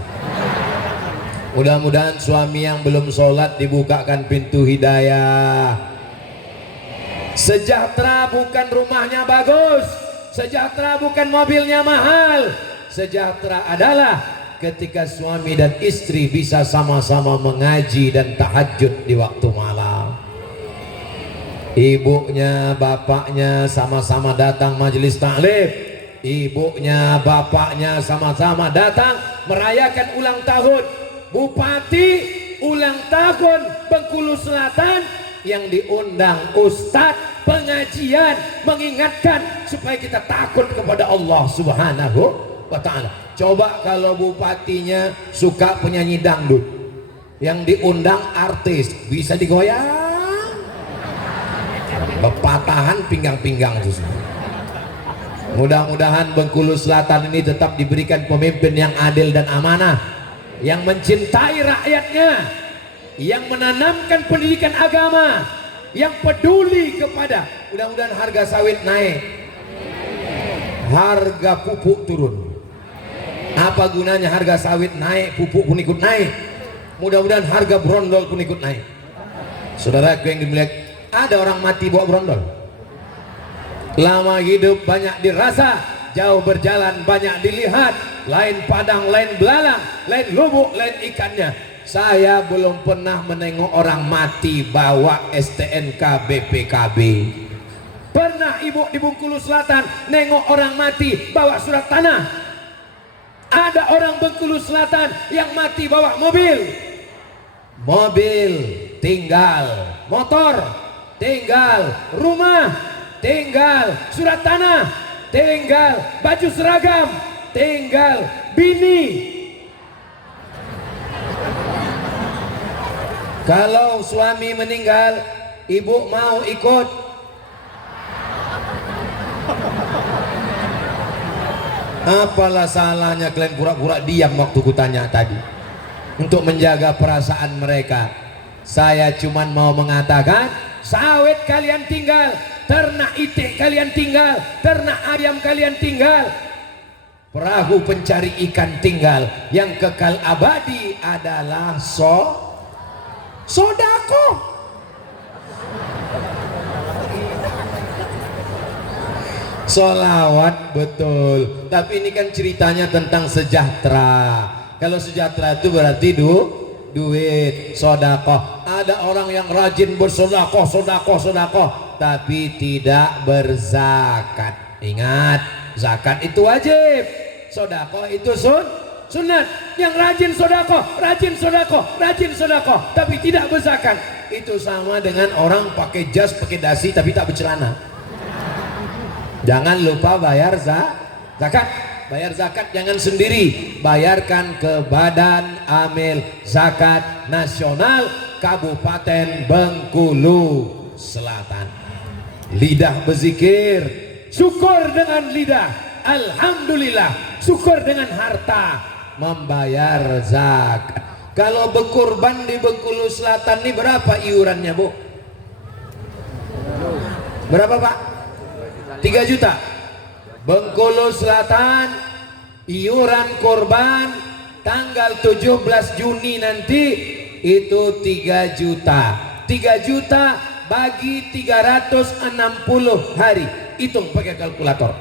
Mudah-mudahan suami yang belum sholat dibukakan pintu hidayah. Sejahtera bukan rumahnya bagus, sejahtera bukan mobilnya mahal. Sejahtera adalah ketika suami dan istri bisa sama-sama mengaji dan tahajud di waktu malam. Ibunya, bapaknya sama-sama datang majelis taklim. Ibunya, bapaknya sama-sama datang merayakan ulang tahun. Bupati ulang tahun Bengkulu Selatan yang diundang ustadz pengajian mengingatkan supaya kita takut kepada Allah Subhanahu wa ta'ala. Coba kalau bupatinya suka penyanyi dangdut, yang diundang artis, bisa digoyang, kepatahan pinggang-pinggang itu semua. Mudah-mudahan Bengkulu Selatan ini tetap diberikan pemimpin yang adil dan amanah, yang mencintai rakyatnya, yang menanamkan pendidikan agama, yang peduli kepada, mudah-mudahan harga sawit naik, harga pupuk turun. Apa gunanya harga sawit naik, pupuk pun ikut naik, mudah-mudahan harga brondol pun ikut naik. Saudaraku yang dimuliakan, ada orang mati bawa brondol. Lama hidup banyak dirasa, jauh berjalan banyak dilihat, lain padang, lain belalang, lain lubuk, lain ikannya. Saya belum pernah menengok orang mati bawa STNK BPKB. Pernah ibu di Bengkulu Selatan nengok orang mati bawa surat tanah? Ada orang Bengkulu Selatan yang mati bawa mobil. Mobil tinggal, motor tinggal, rumah tinggal, surat tanah tinggal, baju seragam tinggal, bini. Kalau suami meninggal, ibu mau ikut? Apalah salahnya kalian pura-pura diam waktu kutanya tadi, untuk menjaga perasaan mereka. Saya cuman mau mengatakan, sawit kalian tinggal, ternak itik kalian tinggal, ternak ayam kalian tinggal, perahu pencari ikan tinggal. Yang kekal abadi adalah sodako. Solawat betul, tapi ini kan ceritanya tentang sejahtera. Kalau sejahtera itu berarti duit, sodako. Ada orang yang rajin bersodako, tapi tidak berzakat. Ingat, zakat itu wajib, sodako itu sunat. Yang rajin sodako, tapi tidak berzakat, itu sama dengan orang pakai jas, pakai dasi, tapi tak bercelana. Jangan lupa bayar zakat. Bayar zakat jangan sendiri, bayarkan ke Badan Amil Zakat Nasional Kabupaten Bengkulu Selatan. Lidah berzikir, syukur dengan lidah, alhamdulillah, syukur dengan harta, membayar zakat. Kalau berkurban di Bengkulu Selatan ini berapa iurannya, Bu? Berapa, Pak? 3 juta. Bengkulu Selatan iuran kurban tanggal 17 Juni nanti itu 3 juta. 3 juta bagi 360 hari. Hitung pakai kalkulator.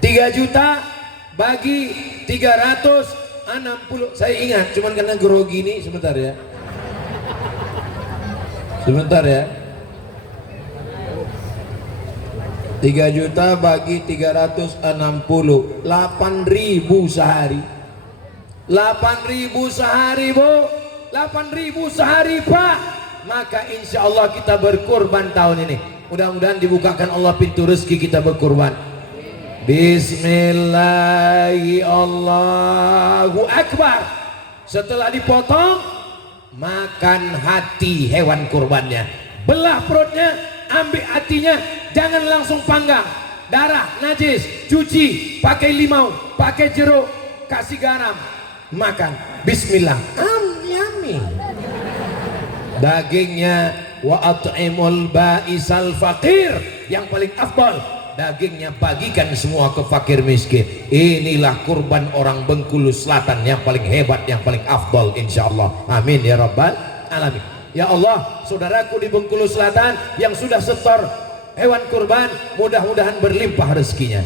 3 juta bagi 360. Saya ingat, cuman karena grogi ini sebentar ya. Sebentar ya. 3 juta bagi 360, 8.000 sehari. 8.000 sehari, Bu. 8.000 sehari, Pak. Maka insya Allah kita berkurban tahun ini. Mudah-mudahan dibukakan Allah pintu rezeki kita berkurban. Bismillahirrahmanirrahim. Allahu Akbar. Setelah dipotong, makan hati hewan kurbannya. Belah perutnya, ambil hatinya, jangan langsung panggang. Darah najis, cuci, pakai limau, pakai jeruk, kasih garam, makan. Bismillah. Yummy. Dagingnya wa at'imul ba'isal faqir, yang paling afdal. Dagingnya bagikan semua ke fakir miskin. Inilah kurban orang Bengkulu Selatan yang paling hebat, yang paling afdal insyaallah. Amin ya rabbal alamin. Ya Allah, saudaraku di Bengkulu Selatan yang sudah setor hewan kurban, mudah-mudahan berlimpah rezekinya.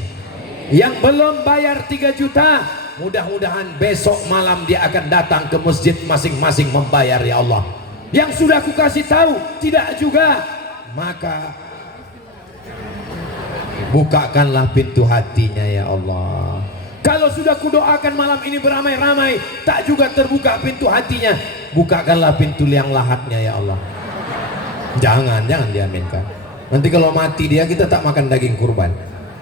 Yang belum bayar 3 juta, mudah-mudahan besok malam dia akan datang ke masjid masing-masing membayar ya Allah. Yang sudah aku kasih tahu tidak juga, maka bukakanlah pintu hatinya ya Allah. Kalau sudah kudoakan malam ini beramai-ramai, tak juga terbuka pintu hatinya, bukakanlah pintu liang lahatnya ya Allah. Jangan diaminkan. Nanti kalau mati dia, kita tak makan daging kurban.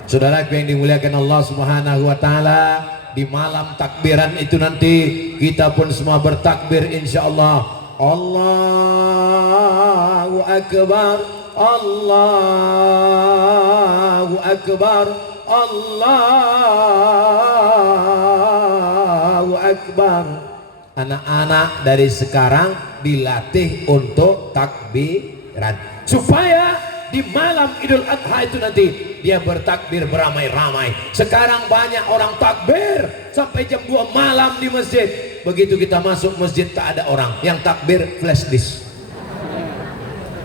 Saudara yang dimuliakan Allah Subhanahu wa taala, di malam takbiran itu nanti kita pun semua bertakbir insyaallah. Allahu akbar, Allahu akbar, Allahu akbar. Anak-anak dari sekarang dilatih untuk takbiran supaya di malam Idul Adha itu nanti dia bertakbir beramai-ramai. Sekarang banyak orang takbir sampai jam 2 malam di masjid. Begitu kita masuk masjid tak ada orang, yang takbir flash disk.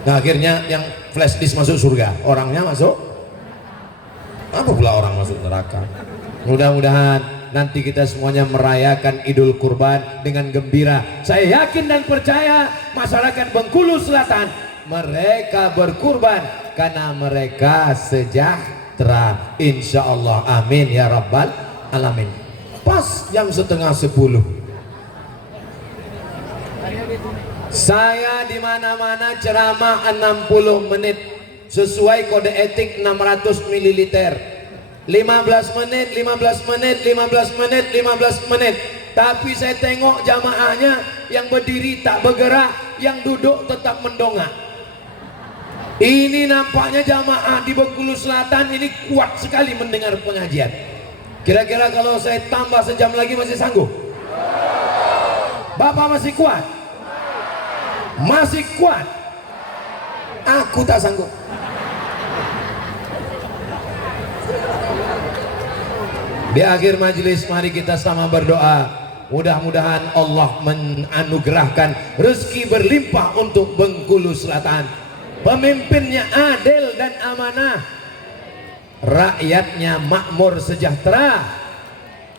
Nah, akhirnya yang flash disk masuk surga, orangnya masuk apa pula orang masuk neraka. Mudah-mudahan nanti kita semuanya merayakan Idul Kurban dengan gembira. Saya yakin dan percaya masyarakat Bengkulu Selatan mereka berkurban karena mereka sejahtera, insya Allah, amin ya rabbal alamin. Pas jam setengah 10 saya di mana-mana ceramah 60 menit sesuai kode etik 600 ml, 15 menit 15 menit 15 menit 15 menit. Tapi saya tengok jamaahnya yang berdiri tak bergerak, yang duduk tetap mendongak. Ini nampaknya jamaah di Bengkulu Selatan ini kuat sekali mendengar pengajian. Kira-kira kalau saya tambah sejam lagi masih sanggup? Bapak masih kuat? Masih kuat? Aku tak sanggup. Di akhir majelis mari kita sama berdoa. Mudah-mudahan Allah menganugerahkan rezeki berlimpah untuk Bengkulu Selatan. Pemimpinnya adil dan amanah, rakyatnya makmur sejahtera,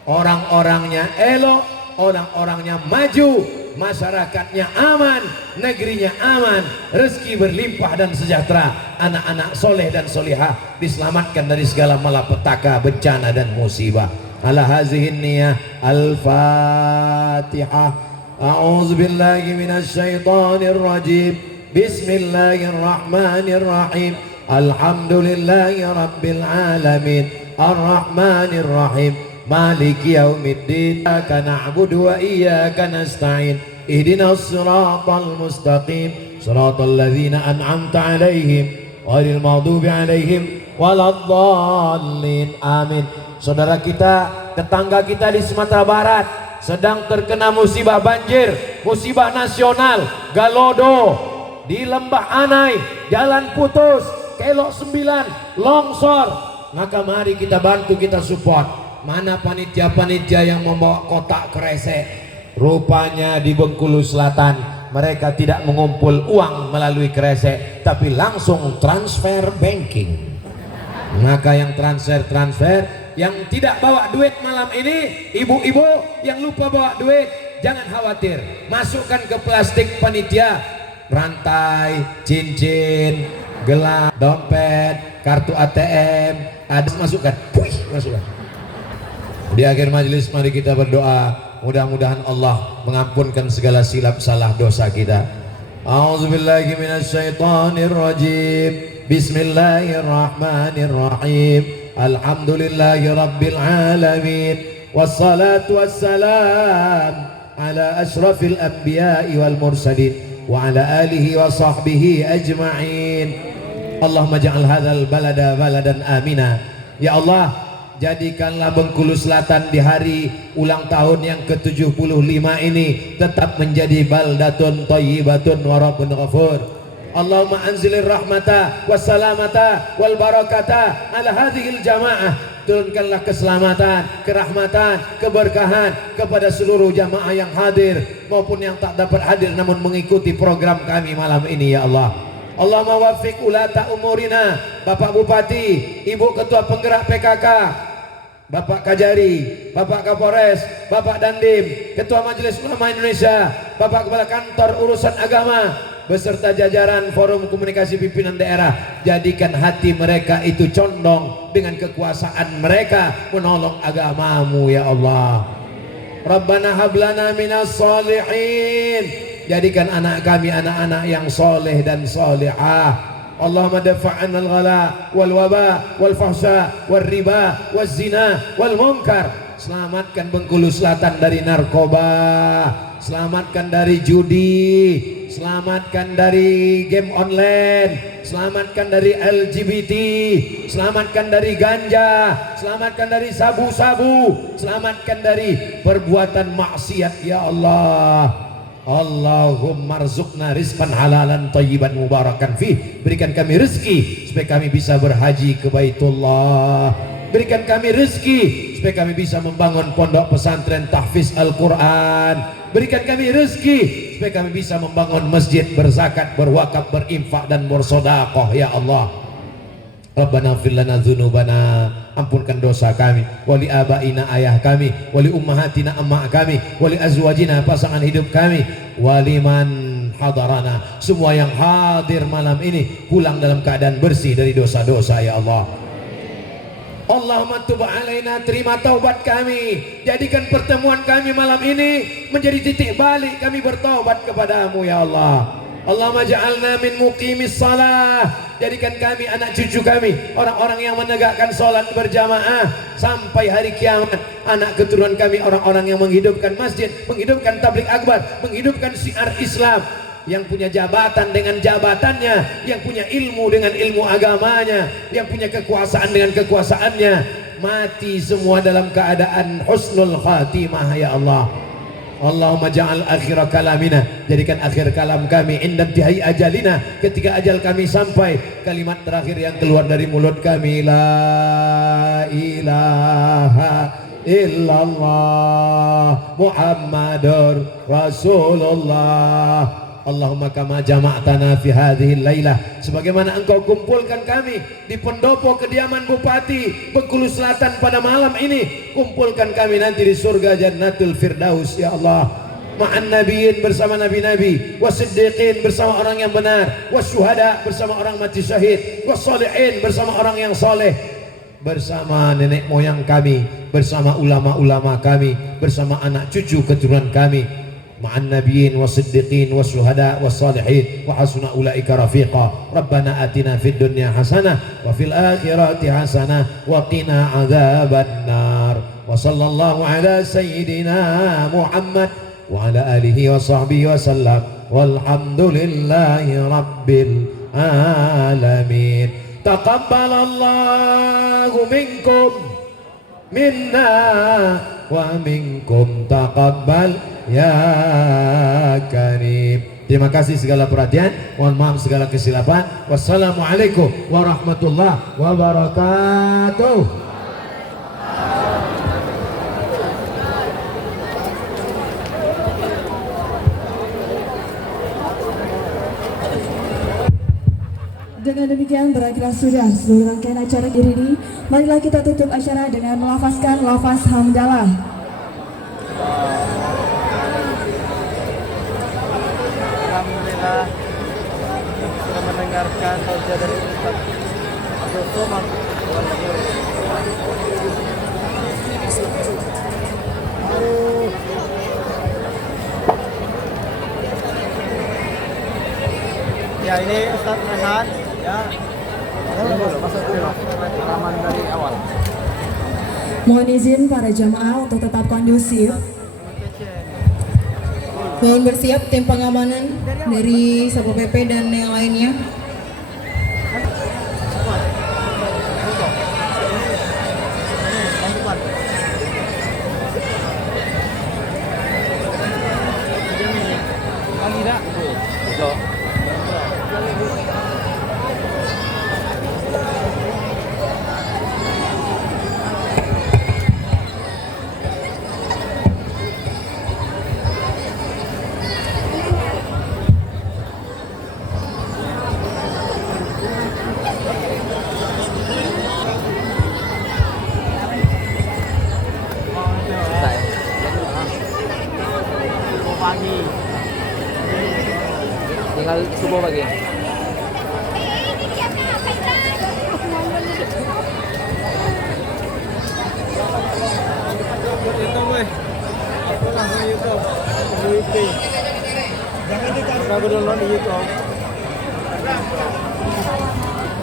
orang-orangnya elok, orang-orangnya maju, masyarakatnya aman, negerinya aman, rezeki berlimpah dan sejahtera, anak-anak soleh dan solihah diselamatkan dari segala malapetaka, bencana dan musibah. Ala hazihin niyah. Al-Fatihah. A'udzubillahi minasyaitonir rajim. Bismillahirrahmanirrahim. Alhamdulillahi rabbil alamin. Ar-Rahmanirrahim. Maliki yaumiddin. Iyyaka na'budu wa iyyaka nasta'in. Ihdinas siratal mustaqim. Siratal ladzina an'amta 'alaihim ghairil maghdubi 'alaihim waladdallin. Amin. Saudara kita, tetangga kita di Sumatera Barat sedang terkena musibah banjir, musibah nasional, Galodo. Di Lembah Anai jalan putus, Kelok 9 longsor. Maka mari kita bantu, kita support. Mana panitia-panitia yang membawa kotak kresek? Rupanya di Bengkulu Selatan mereka tidak mengumpul uang melalui kresek, tapi langsung transfer banking. Maka yang transfer, yang tidak bawa duit malam ini, ibu-ibu yang lupa bawa duit, jangan khawatir, masukkan ke plastik panitia rantai, cincin, gelang, dompet, kartu ATM, ada masukkan, masukkan. Di akhir majelis mari kita berdoa, mudah-mudahan Allah mengampunkan segala silap salah dosa kita. A'udzubillahi minasyaitonir rajim. Bismillahirrahmanirrahim. Alhamdulillahi rabbil alamin. Wassalatu wassalam ala asyrafil anbiya'i wal mursalin wa ala alihi wa sahbihi ajma'in. Allahumma ja'al hadzal balada baladan amina. Ya Allah, jadikanlah Bengkulu Selatan di hari ulang tahun yang ke-75 ini tetap menjadi baldatun thayyibatun wa rabbun ghafur. Allahumma anzilir rahmata wassalamata wal barakata ala hadhil jamaah. Turunkanlah keselamatan, kerahmatan, keberkahan kepada seluruh jamaah yang hadir maupun yang tak dapat hadir namun mengikuti program kami malam ini ya Allah. Allahumma waffiq ulata umurina, Bapak Bupati, Ibu Ketua Penggerak PKK, Bapak Kajari, Bapak Kapolres, Bapak Dandim, Ketua Majelis Ulama Indonesia, Bapak Kepala Kantor Urusan Agama, beserta jajaran Forum Komunikasi Pimpinan Daerah, jadikan hati mereka itu condong dengan kekuasaan mereka menolong agamamu ya Allah. Rabbana hablana minas solihin, jadikan anak kami anak-anak yang soleh dan solehah. Allahumma dafa'an al-ghala wal waba wal fahsya wal riba wal zina wal munkar. Selamatkan Bengkulu Selatan dari narkoba, selamatkan dari judi, selamatkan dari game online, selamatkan dari LGBT, selamatkan dari ganja, selamatkan dari sabu-sabu, selamatkan dari perbuatan maksiat ya Allah. Allahumma rzuqna rizqan halalan thayyiban mubarakan fih. Berikan kami rezeki supaya kami bisa berhaji ke Baitullah. Berikan kami rezeki supaya kami bisa membangun pondok pesantren tahfiz Al-Quran. Berikan kami rezeki supaya kami bisa membangun masjid, berzakat, berwakaf, berinfak dan bersedekah ya Allah. Rabbana ighfir lana dzunubana, ampunkan dosa kami, wali abaina ayah kami, wali ummahatina emak kami, wali azwajina pasangan hidup kami, waliman hadarana, semua yang hadir malam ini pulang dalam keadaan bersih dari dosa-dosa ya Allah. Allahumma tub alaina, terima taubat kami, jadikan pertemuan kami malam ini menjadi titik balik kami bertaubat kepadamu ya Allah. Allahumma ja'alna min muqimis salah, jadikan kami anak cucu kami orang-orang yang menegakkan salat berjamaah sampai hari kiamat. Anak keturunan kami orang-orang yang menghidupkan masjid, menghidupkan tabligh akbar, menghidupkan syiar Islam, yang punya jabatan dengan jabatannya, yang punya ilmu dengan ilmu agamanya, yang punya kekuasaan dengan kekuasaannya, mati semua dalam keadaan husnul khatimah ya Allah. Allahumma ja'al akhir kalamina, jadikan akhir kalam kami inda intihai ajalina, ketika ajal kami sampai, kalimat terakhir yang keluar dari mulut kami la ilaha illallah Muhammadur Rasulullah. Allahumma kama jama'tana fi hadhihi lailah, sebagaimana engkau kumpulkan kami di pendopo kediaman Bupati Bengkulu Selatan pada malam ini, kumpulkan kami nanti di surga Jannatul Firdaus ya Allah, ma'an nabiyyin bersama nabi-nabi, wasiddiqin bersama orang yang benar, wasyuhada bersama orang mati syahid, wassalihin bersama orang yang soleh, bersama nenek moyang kami, bersama ulama-ulama kami, bersama anak cucu keturunan kami, ma'an nabiyyin wasiddiqin wasyuhada wassalihin wa hasuna ulaika rafiqa. Rabbana atina fid dunya hasanah wa fil akhirati hasanah wa qina adzabannar. Wa sallallahu ala sayyidina Muhammad wa ala alihi wa sahbihi wa sallam, walhamdulillahi rabbil alamin. Taqabbalallahu minkum minna wa minkum taqabbal ya karim. Terima kasih segala perhatian, mohon maaf segala kesilapan. Wassalamualaikum warahmatullahi wabarakatuh. Dengan demikian berakhirlah sudah seluruh rangkaian acara diri ini. Marilah kita tutup acara dengan melafazkan lafaz hamdalah. Alhamdulillah sudah mendengarkan tausiah dari Ustaz Abdul Somad. Ya, ini Ustaz Rehan ya. Masuk dulu rekaman dari awal. Mohon izin para jamaah untuk tetap kondusif. Mohon bersiap tim pengamanan dari Satpol PP dan yang lainnya. subuh pagi. YouTube weh. Langsung YouTube. Wiki. Jangan dikasih. Aku download di YouTube.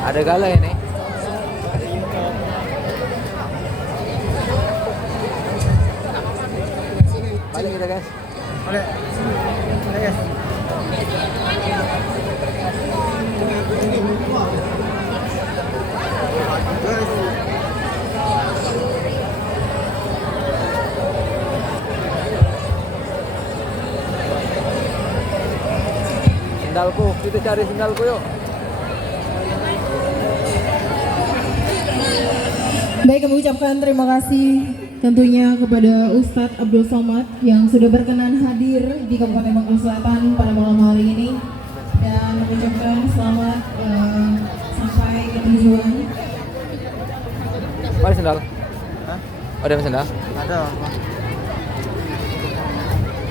Ada gala ini. Balik kita guys. Oke. Oke guys. Sendalku, kita cari sendalku yuk. Baik, kami ucapkan terima kasih tentunya kepada Ustadz Abdul Somad yang sudah berkenan hadir di Kabupaten Bengkulu Selatan pada malam hari ini dan mengucapkan selamat sampai ke tujuan. Mana sendal? Hah? Oh, ada sendal? Ada.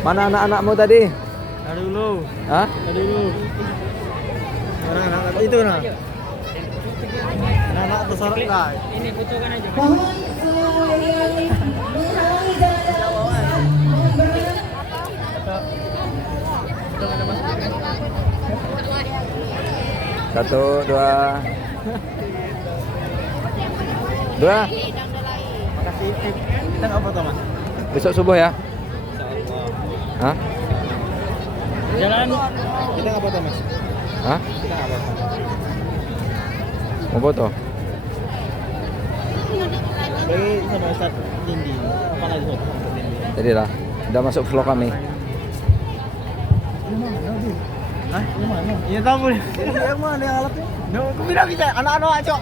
Mana anak-anakmu tadi? Ada dulu. Hah? Ada dulu. Anak-anak itu nah. Anak-anak tersorot lah. Ini fotokan aja. Mohon yang menghalangi jalan mohon berhenti. Satu, dua. Dua. Makasih. Kita nggak foto mas. Besok subuh ya? Hah? Jalan. Kita nggak foto mas. Hah? Kita nggak foto. Mau foto? Bagi sama Ustaz Dindi. Apa lagi foto Ustaz Dindi? Jadilah. Udah masuk vlog kami. Hah? Yang mana? Iya tahu boleh. Yang mana yang alatnya? No, aku bilang bisa anak-anak cok.